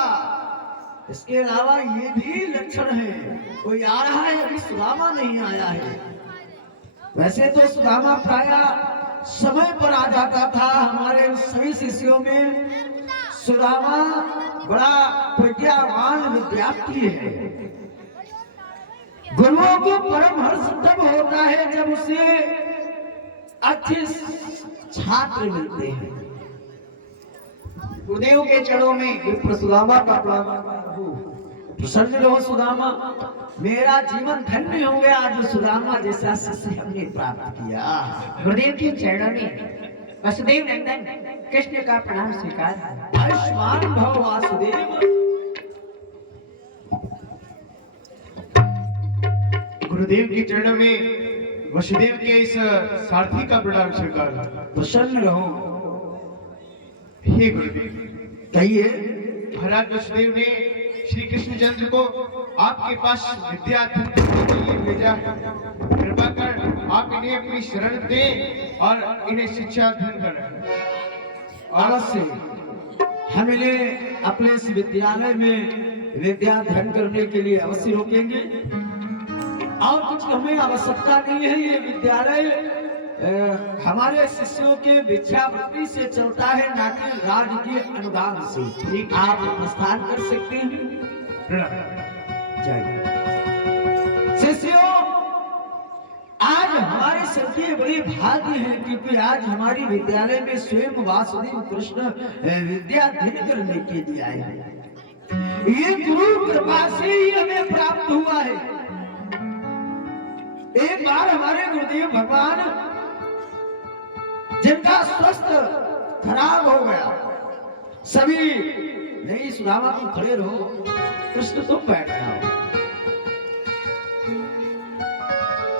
इसके अलावा ये भी लक्षण है। कोई आ रहा है, अभी सुदामा नहीं आया है। वैसे तो सुदामा प्राय समय पर आ जाता था। हमारे सभी शिष्यों में सुदामा बड़ा प्रज्ञावान विद्यार्थी है। गुरुओं को परम हर्ष तब होता है जब उसे अच्छे छात्र मिलते हैं। गुरुदेव के चरणों में विप्र सुदामा का प्रणाम। प्रसन्न रहो सुदामा, मेरा जीवन धन्य हो गया आज सुदामा जैसा शिष्य हमने प्राप्त किया। गुरुदेव के चरणों में वसुदेव नंदन कृष्ण का प्रणाम स्वीकार। आयुष्मान भव वासुदेव। गुरुदेव के चरणों में वसुदेव के इस सारथी का प्रणाम स्वीकार। प्रसन्न रहो। हे गुरुदेव, कहिए। महाराज वसुदेव ने श्री कृष्णचंद्र को आपके पास विद्या अध्ययन करने के लिए भेजा है। कृपा कर आप इन्हें अपनी शरण दें और इन्हें शिक्षा अध्ययन करें। अवश्य हम इन्हें अपने इस विद्यालय में विद्या अध्ययन करने के लिए अवश्य रोकेंगे और कुछ हमें आवश्यकता नहीं है। ये विद्यालय हमारे शिष्यों के भिक्षावृत्ति से चलता है, ना कि राजकीय अनुदान से। ठीक, आप प्रस्थान कर सकते हैं। शिष्यों, आज हमारे सबके बड़ी भाग्य है क्योंकि आज हमारी विद्यालय में स्वयं वासुदेव कृष्ण विद्या अध्ययन करने के लिए आए हैं। ये गुरु कृपा से ही हमें प्राप्त हुआ है। एक बार हमारे गुरुदेव भगवान जिनका स्वास्थ्य खराब हो गया, सभी नहीं सुदामा तुम खड़े रहो, कृष्ण तुम बैठ जाओ।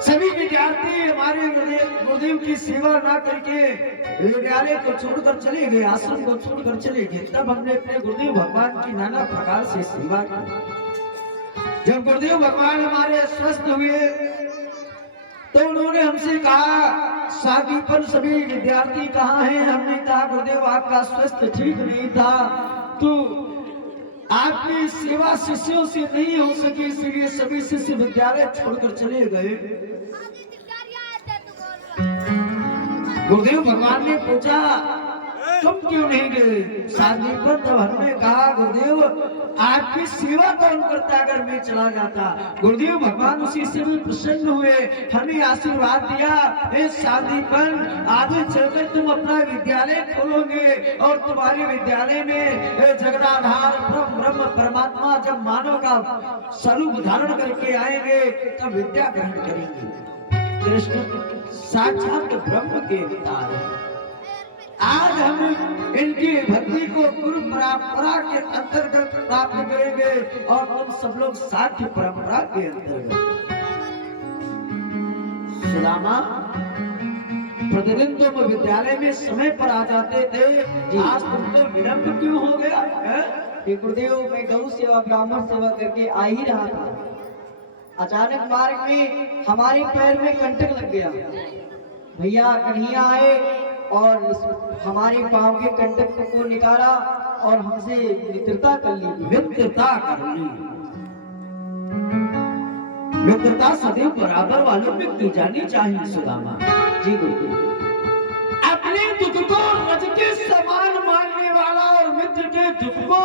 सभी विद्यार्थी हमारे गुरुदेव की सेवा ना करके विद्यालय को छोड़कर चले गए, आश्रम को छोड़कर चले गए। तब हमने अपने गुरुदेव भगवान की नाना प्रकार से सेवा की। जब गुरुदेव भगवान हमारे स्वस्थ हुए तो उन्होंने हमसे कहा, साधीपन सभी विद्यार्थी कहाँ हैं? हमने कहा गुरुदेव आपका स्वास्थ्य ठीक नहीं था, तो आपकी सेवा शिष्यों से नहीं हो सकी, इसलिए सभी शिष्य विद्यालय छोड़कर चले गए। गुरुदेव भगवान ने पूछा तुम क्यों नहीं गए? साधीपन जब हमने कहा गुरुदेव आपकी सेवा कौन करता अगर मैं चला जाता? गुरुदेव भगवान उसी से भी प्रसन्न हुए, हमें आशीर्वाद दिया, साधीपन आगे चलकर तुम अपना विद्यालय खोलोगे और तुम्हारे विद्यालय में जगदाधार ब्रह्म परमात्मा जब मानव का स्वरूप धारण करके आएंगे तब विद्या ग्रहण करेंगे। कृष्ण साक्षात ब्रह्म के अवतार हैं। आज हम इनकी भक्ति को गुरु परंपरा के अंतर्गत प्राप्त करेंगे और तुम सब लोग साध्य परंपरा के अंतर्गत। सुदामा, प्रतिदिन तुम विद्यालय में समय पर आ जाते थे, आज तुमको विलंब क्यों हो गया? गुरुदेव मैं गौ सेवा ब्राह्मण सेवा करके आ ही रहा था, अचानक मार्ग में हमारे पैर में कंटक लग गया। भैया कन्हैया आए और हमारे पांव के कंटक को निकाला और हमसे मित्रता कर ली। मित्रता सदैव बराबर वालों में की जानी चाहिए। सुदामा जी गुरुदेव, अपने दुख को रज के समान मानने वाला और मित्र के दुख को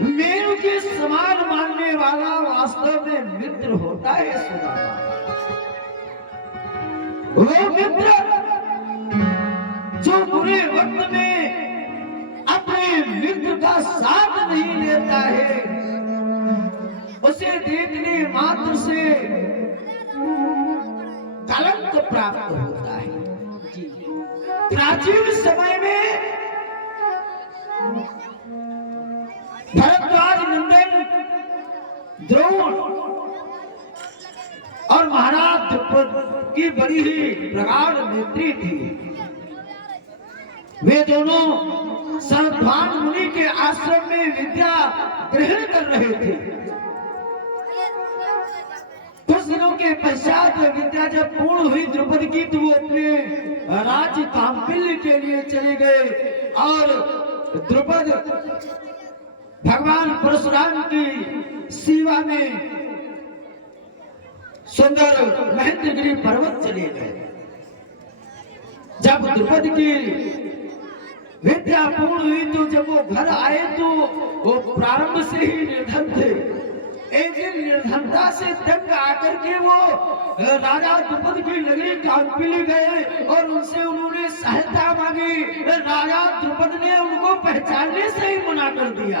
मेरु के समान मानने वाला वास्तव में मित्र होता है। सुदामा, वो मित्र जो बुरे वक्त में अपने मित्र का साथ नहीं लेता है, उसे देखने मात्र से कलंक प्राप्त होता है। प्राचीन समय में भरद्वाज नंदन द्रोण और महाराज द्रुपद की बड़ी ही प्रगाढ़ मैत्री थी। वे दोनों सरद्वान मुनि के आश्रम में विद्या ग्रहण कर रहे थे। कुछ दिनों के पश्चात विद्या जब पूर्ण हुई द्रुपद की तो वो अपने राज्य काम्पिल्य के लिए चले गए और द्रुपद भगवान परशुराम की सेवा में सुंदर महेंद्रगिरी पर्वत चले गए। जब द्रुपद की विद्या पूर्ण हुई तो जब वो घर आए तो वो प्रारंभ से ही निर्धन थे। एक दिन निर्धनता से तंग आकर के वो राजा द्रुपद की नगरी काम्पिली गए और उनसे उन्होंने सहायता मांगी। राजा द्रुपद ने उनको पहचानने से ही मना कर दिया।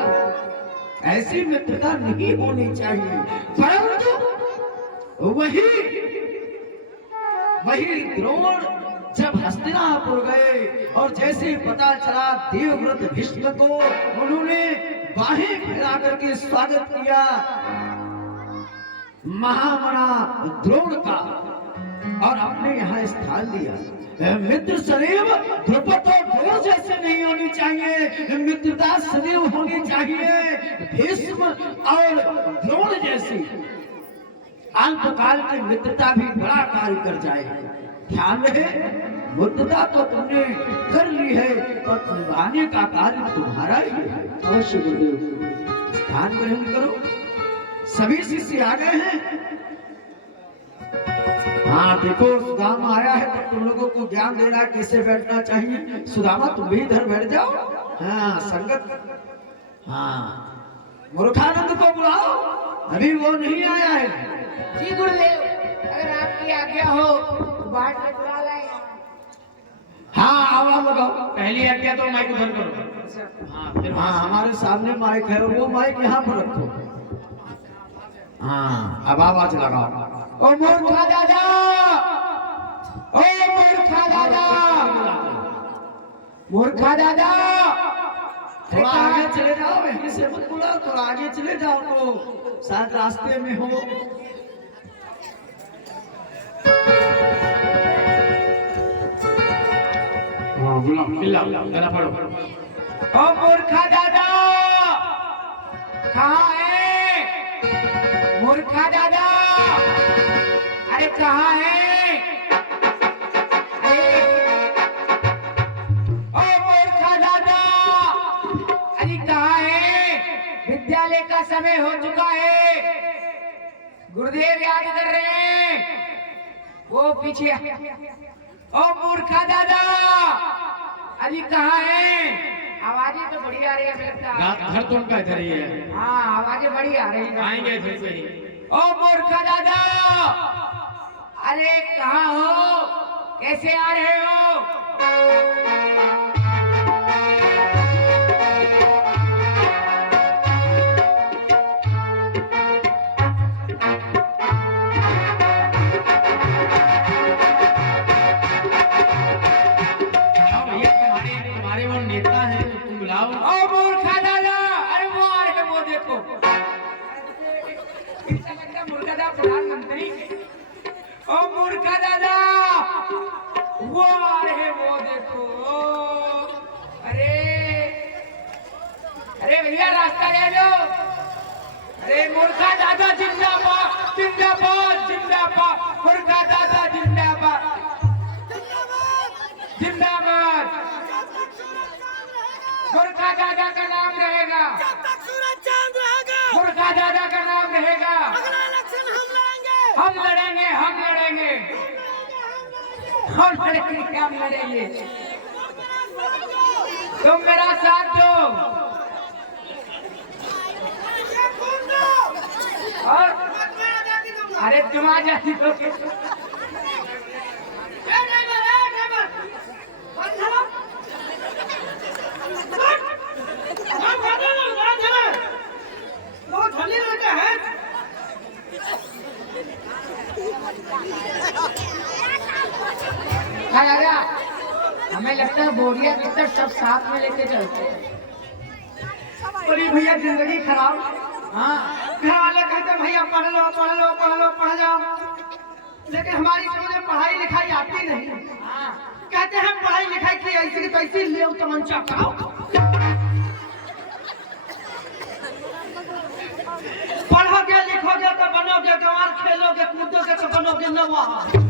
ऐसी मित्रता नहीं होनी चाहिए। परंतु वही द्रोण जब हस्तिनापुर गए और जैसे पता चला देवव्रत भीष्म को उन्होंने बाहें फैला करके स्वागत किया महामना द्रोण का और अपने यहाँ स्थान दिया। मित्र सदैव द्रुपद और द्रोण जैसे नहीं होनी चाहिए, मित्रता सदैव होनी चाहिए भीष्म और द्रोण जैसी। अल्पकाल की मित्रता भी बड़ा कार्य कर जाएगी। ध्यान रहे, मित्रता तो तुमने कर ली है और निभाने का कार्य तुम्हारा ही है। अवश्य गुरुदेव, ध्यान ग्रहण करो। सभी शिष्य आ गए हैं। हाँ देखो, सुदामा आया है तो तुम लोगों को ज्ञान दे रहा है कैसे बैठना चाहिए। सुदामा तुम भी इधर बैठ जाओ। हाँ संगत, हाँ मूर्खानंद को बुलाओ, अभी वो नहीं आया है। जी गुरुदेव, अगर आपकी आज्ञा हो तो बाट में बुला लाए। हाँ आवाज लगाओ। पहली आज्ञा तो माइक उधर करो। हाँ फिर हाँ हमारे सामने माइक है, वो माइक यहाँ पर रखो। हाँ अब आवाज लगाओ। ओ मूर्खा दादा, ओ मूर्खा दादा, मूर्खा दादा, थोड़ा आगे चले जाओ, यहीं से मत बुलाओ, थोड़ा आगे चले जाओ तो शायद रास्ते में हो। हाँ बुलाओ, चिल्लाओ, गाना पढ़ो। ओ मूर्खा दादा, कहाँ है मूर्खा दादा? अरे कहाँ है? ओ मूर्खा दादा, अरे कहाँ है? विद्यालय का समय हो चुका है। गुरुदेव याद कर रहे हैं, वो पीछे। ओ मूर्खा दादा, अरे कहाँ है? आवाजें तो बड़ी आ रही है, मुझे लगता है। रात भर तुम का इधर ही है। हाँ आवाजें बड़ी आ रही है। आएंगे फिर से ही। ओ मूर्खा दादा, अरे कहाँ हो? कैसे आ रहे हो? बुलाओ भैया, तुम्हारे वो नेता है, तुम बुलाओ। ओ मूर्खा दादा, अरे वो आ रहे हैं, वो देखो। मूर्खा दादा प्रधानमंत्री। ओ मूर्खा दादा, वो आ रहे हैं, वो देखो। अरे अरे भैया रास्ता ले लो। अरे मूर्खा दादा जिंदाबाद, जिंदाबाद, जिंदाबाद, मूर्खा दादा जिंदाबाद, जिंदाबाद। मूर्खा दादा का नाम रहेगा, मूर्खा दादा का नाम रहेगा। हम लड़ेंगे, हम लड़ेंगे, हम लड़ेंगे, हम लड़ेंगे। तुम मेरा साथ दो। और अरे तुम आ जाती हो। हमें लगता है बोरिया कितना सब साथ में लेके चलते हैं। बड़ी भैया जिंदगी खराब। हाँ घर वाले कहते भैया पढ़ लो, पढ़ लो, पढ़ लो, पढ़ जाओ, लेकिन हमारी समझ में पढ़ाई लिखाई आती नहीं। कहते हैं पढ़ाई लिखाई की ऐसी की तैसी ले तमंचा खाओ। पढ़ोगे लिखोगे तो बनोगे गंवार, खेलोगे कूदोगे तो बनोगे नवाब।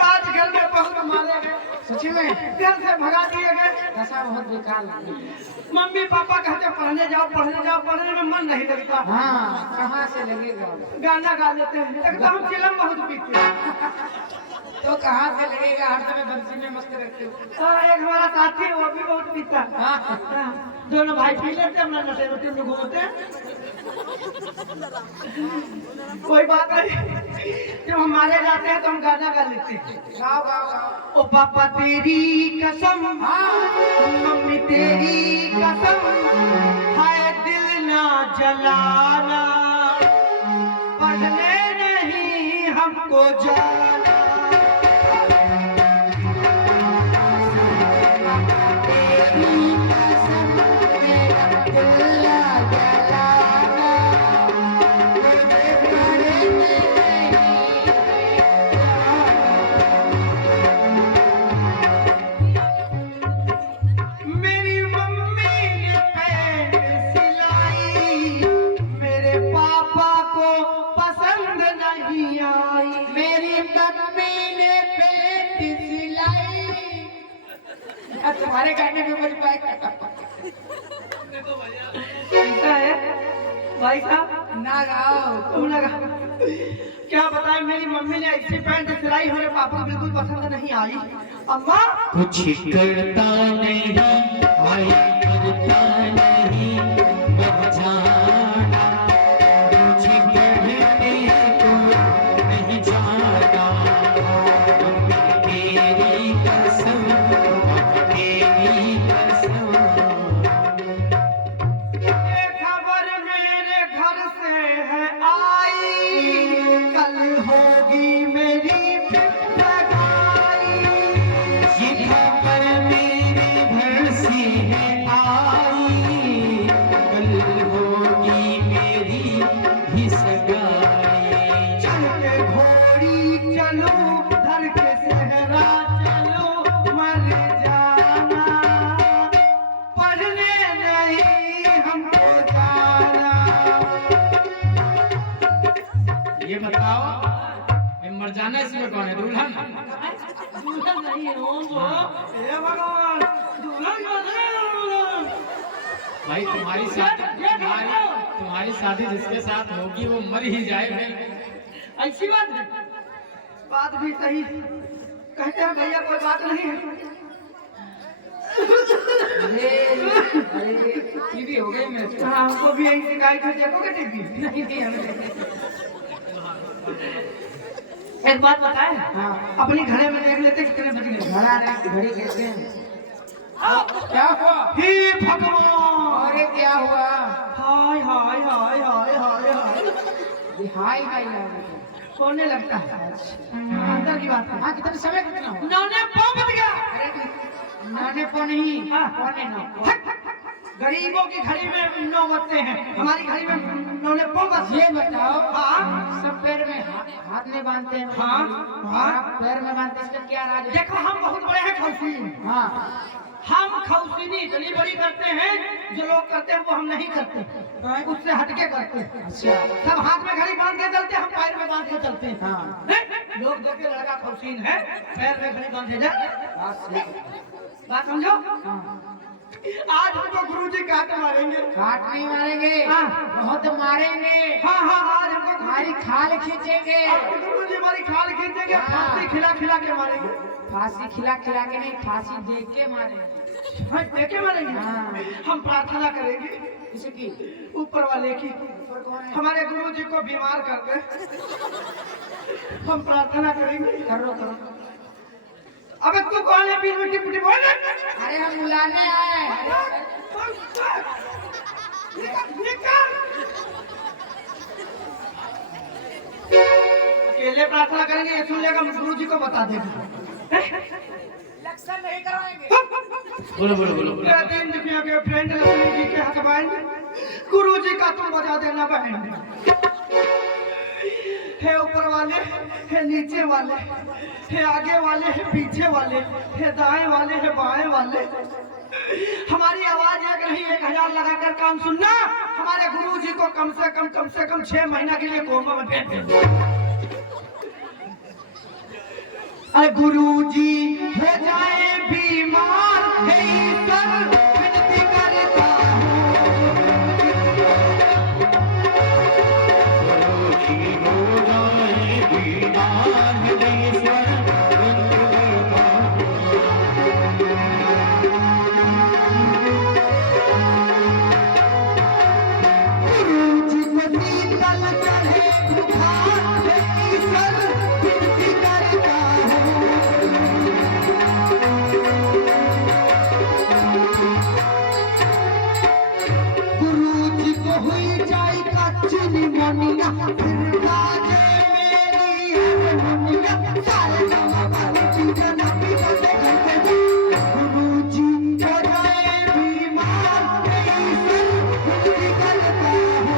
आज घर में बहुत मारे गए, सच्ची में घर से भगा दिए गए। दशा बहुत बेकार लगी। मम्मी पापा कहते पढ़ने जाओ, पढ़ने जाओ, पढ़ने में मन नहीं लगता। हाँ कहाँ से लगेगा? गाना गा लेते हैं, लगता हम चिलम बहुत पीते हैं। तो कहाँ से लगेगा? हर समय बंसी में मस्त रहते हो। एक हमारा साथी है, वो भी बहुत पीता। दोनों भाई पी लेते, हम नशे रोटी में घूमते हैं। कोई बात नहीं, जब हम मारे जाते हैं तो हम गाना गा लेते हैं। गाओ गाओ गाओ। ओ पापा तेरी कसम, मम्मी तेरी कसम, हाय दिल ना जलाना, पढ़ने नहीं हमको जाना। तुम्हारे गाने में बज पाएगा। ऐसा है भाई साहब, ना गाओ। तुम लगा क्या बताएं, मेरी मम्मी ने ऐसी पैंट सिलाई हमारे पापा को बिल्कुल पसंद नहीं आई। अम्मा कुछ करता नहीं, भाई करता नहीं, अब जाना मुझे पढ़ने को नहीं जाना। तेरी कसम, तेरी कसम। ये खबर मेरे घर से है आई, कल होगी मेरी फिर सगाई। ये खबर मेरे घर से है आई, कल होगी मेरी भी सगाई। चल के घोड़ी चलो, धर के सहरा चलो, मर जाना पढ़ने नहीं हमको जाना। ये बताओ, ये मर जाना इसमें कौन है? दुल्हन? दुल्हन नहीं है वो, हे भगवान, दुल्हन बने। भाई तुम्हारी शादी जिसके साथ होगी वो मर ही जाए फिर। ऐसी बात है, बात भी सही कहते हैं भैया, कोई बात नहीं है। टीवी हो गई मेरे से। हाँ, हमको भी यही शिकायत है, देखोगे टीवी? नहीं नहीं हमें एक बात बताए, अपनी घरे में देख लेते कितने बज गए। घड़ी कहते हैं। क्या हुआ? हे भगवान, अरे क्या हुआ? हाय हाय हाय हाय हाय हाय, हाय हाय सोने लगता है। अंदर की बात है। हाँ कितने समय कितना हुआ? नौने पाँव बज गया। नाने पो नहीं, हाँ। पौने नौ। गरीबों की घड़ी में 9 बजते हैं, हमारी घड़ी में 9:15 बजते ये हैं। बताओ, हाँ सब पैर में हाथ में बांधते हैं। हाँ, हाँ। पैर में बांधते हैं, इसका क्या राज है? देखो, हम बहुत बड़े हैं खौसीन। हाँ हम खौसीनी इतनी बड़ी करते हैं, जो लोग करते हैं वो हम नहीं करते, उससे हटके करते हैं। अच्छा। सब हाथ में घड़ी बांध के चलते हैं, हम पैर में बांध के चलते हैं। हाँ। हैं? लोग देखे लड़का खौसीन है, पैर में घड़ी बांधे जाए। बात समझो। आज हमको गुरुजी काट मारेंगे। काट नहीं मारेंगे, हाँ। बहुत मारेंगे। हाँ हाँ, आज हमको हमारी खाल खींचेंगे। गुरुजी हमारी खाल खींचेंगे, हाँ। फांसी खिला खिला के मारेंगे। फांसी खिला खिला के नहीं, फांसी दे के मारेंगे। हाँ, देखे मारेंगे। हाँ। हम प्रार्थना करेंगे किसकी? ऊपर वाले की, हमारे गुरुजी को बीमार कर दे। हम प्रार्थना करेंगे। करो करो। अबे तू कौन है? बीच में टिप बोल। अरे हम बुलाने आए। निकाल। अकेले प्रार्थना करेंगे, ये सुन लेगा, गुरुजी को बता देगा। लक्षण नहीं करवाएंगे। बोलो बोलो बोलो बोलो। दिन दुनिया के फ्रेंड लक्ष्मी जी के हकबाएंगे, गुरुजी का तुम बजा देना बहन। है ऊपर वाले, है नीचे वाले, है आगे वाले, है पीछे वाले, है दाएं वाले, है बाएं वाले। हमारी आवाज एक नहीं, 1000 लगाकर काम सुनना। हमारे गुरुजी को कम से कम 6 महीना के लिए कोमा में भेज देना। अरे गुरुजी हो जाए बीमार, हे ईश्वर विनती करता हूँ। गुरुजी को शीतल चढ़े बुखार, हे ईश्वर विनती करता हूँ। गुरुजी को हुई जाए कच्ची निमोनिया, फिर बाजे मेरी हारमोनिया। सारे गाँव वाले चीज़ें ना भी बंदे करते हैं। गुरुजी हो जाए बीमार, हे ईश्वर विनती करता हूँ।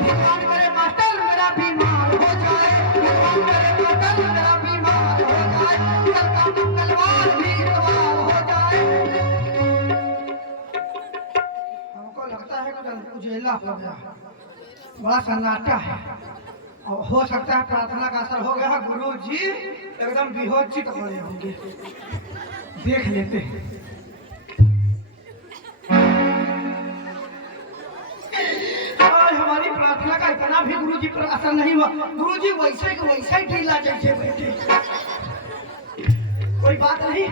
भगवान करे मास्टर मेरा बीमार हो जाए, भगवान करे मास्टर मेरा बीमार हो जाए, कल का मंगलवार भी इतवार हो जाए। हमको लगता है कि कल उजेला हो गया, बड़ा सन्नाटा है। हो सकता है प्रार्थना का असर हो गया। गुरु जी एकदम बेहोचित हो रहे होंगे, देख लेते हैं। आज हमारी प्रार्थना का इतना भी गुरु जी पर असर नहीं हुआ। गुरु जी वैसे के वैसे ही ढीला जैसे बैठे। कोई बात नहीं,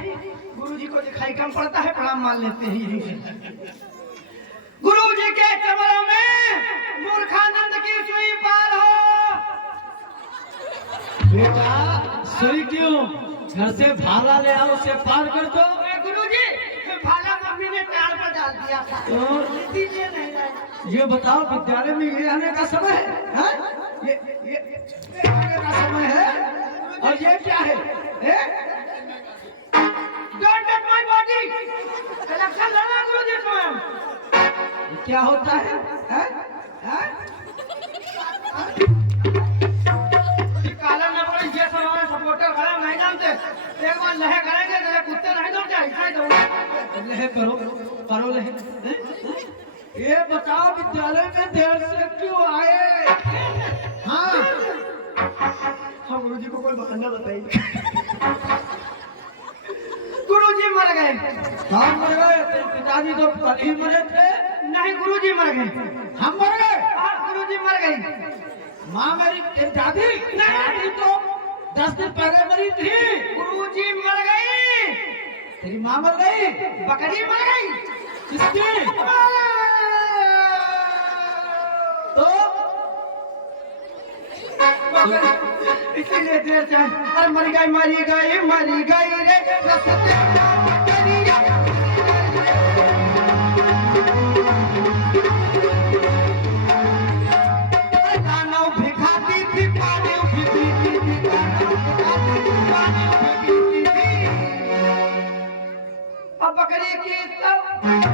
गुरु जी को दिखाई कम पड़ता है, प्रणाम मान लेते हैं यहीं से। गुरु जी के चरणों में मूर्खानंद की सुई पार हो। बेटा सही क्यों, घर से भाला ले आओ, उसे पार कर दो। गुरु जी भाला मम्मी ने पेड़ पर डाल दिया था, दीजिए नहीं आया। ये बताओ विद्यालय में ये आने का समय है? ये आने का समय है और ये क्या है? Don't touch my body! Election लड़ना गुरु जी स्वयं। क्या होता है? काला नंबर ये सब हमारे सपोर्टर खड़े नहीं जानते। एक बार लहे करेंगे तो कुत्ते नहीं दौड़ जाए, ऐसा ही दौड़। लहे करो करो लहे। ये बताओ विद्यालय में देर से क्यों आए? हाँ गुरु जी को कोई बहाना बताइए। गुरु जी मर गए। हम मर गए? तेरे पिताजी तो कल ही मरे थे। नहीं गुरु जी मर गए। हम मर गए? हाँ गुरु जी मर गई। माँ मेरी तेरी दादी? दादी तो 10 दिन पहले मरी थी। गुरु जी मर गई। तेरी माँ मर गई? बकरी मर गई। किसकी? तो इसीलिए देर से अरे मरी गई रे रस्ते दानव भी खाती थी, पानी भी पीती थी, दानव भी खाती थी, पानी भी पीती थी। अब बकरी की तब भैया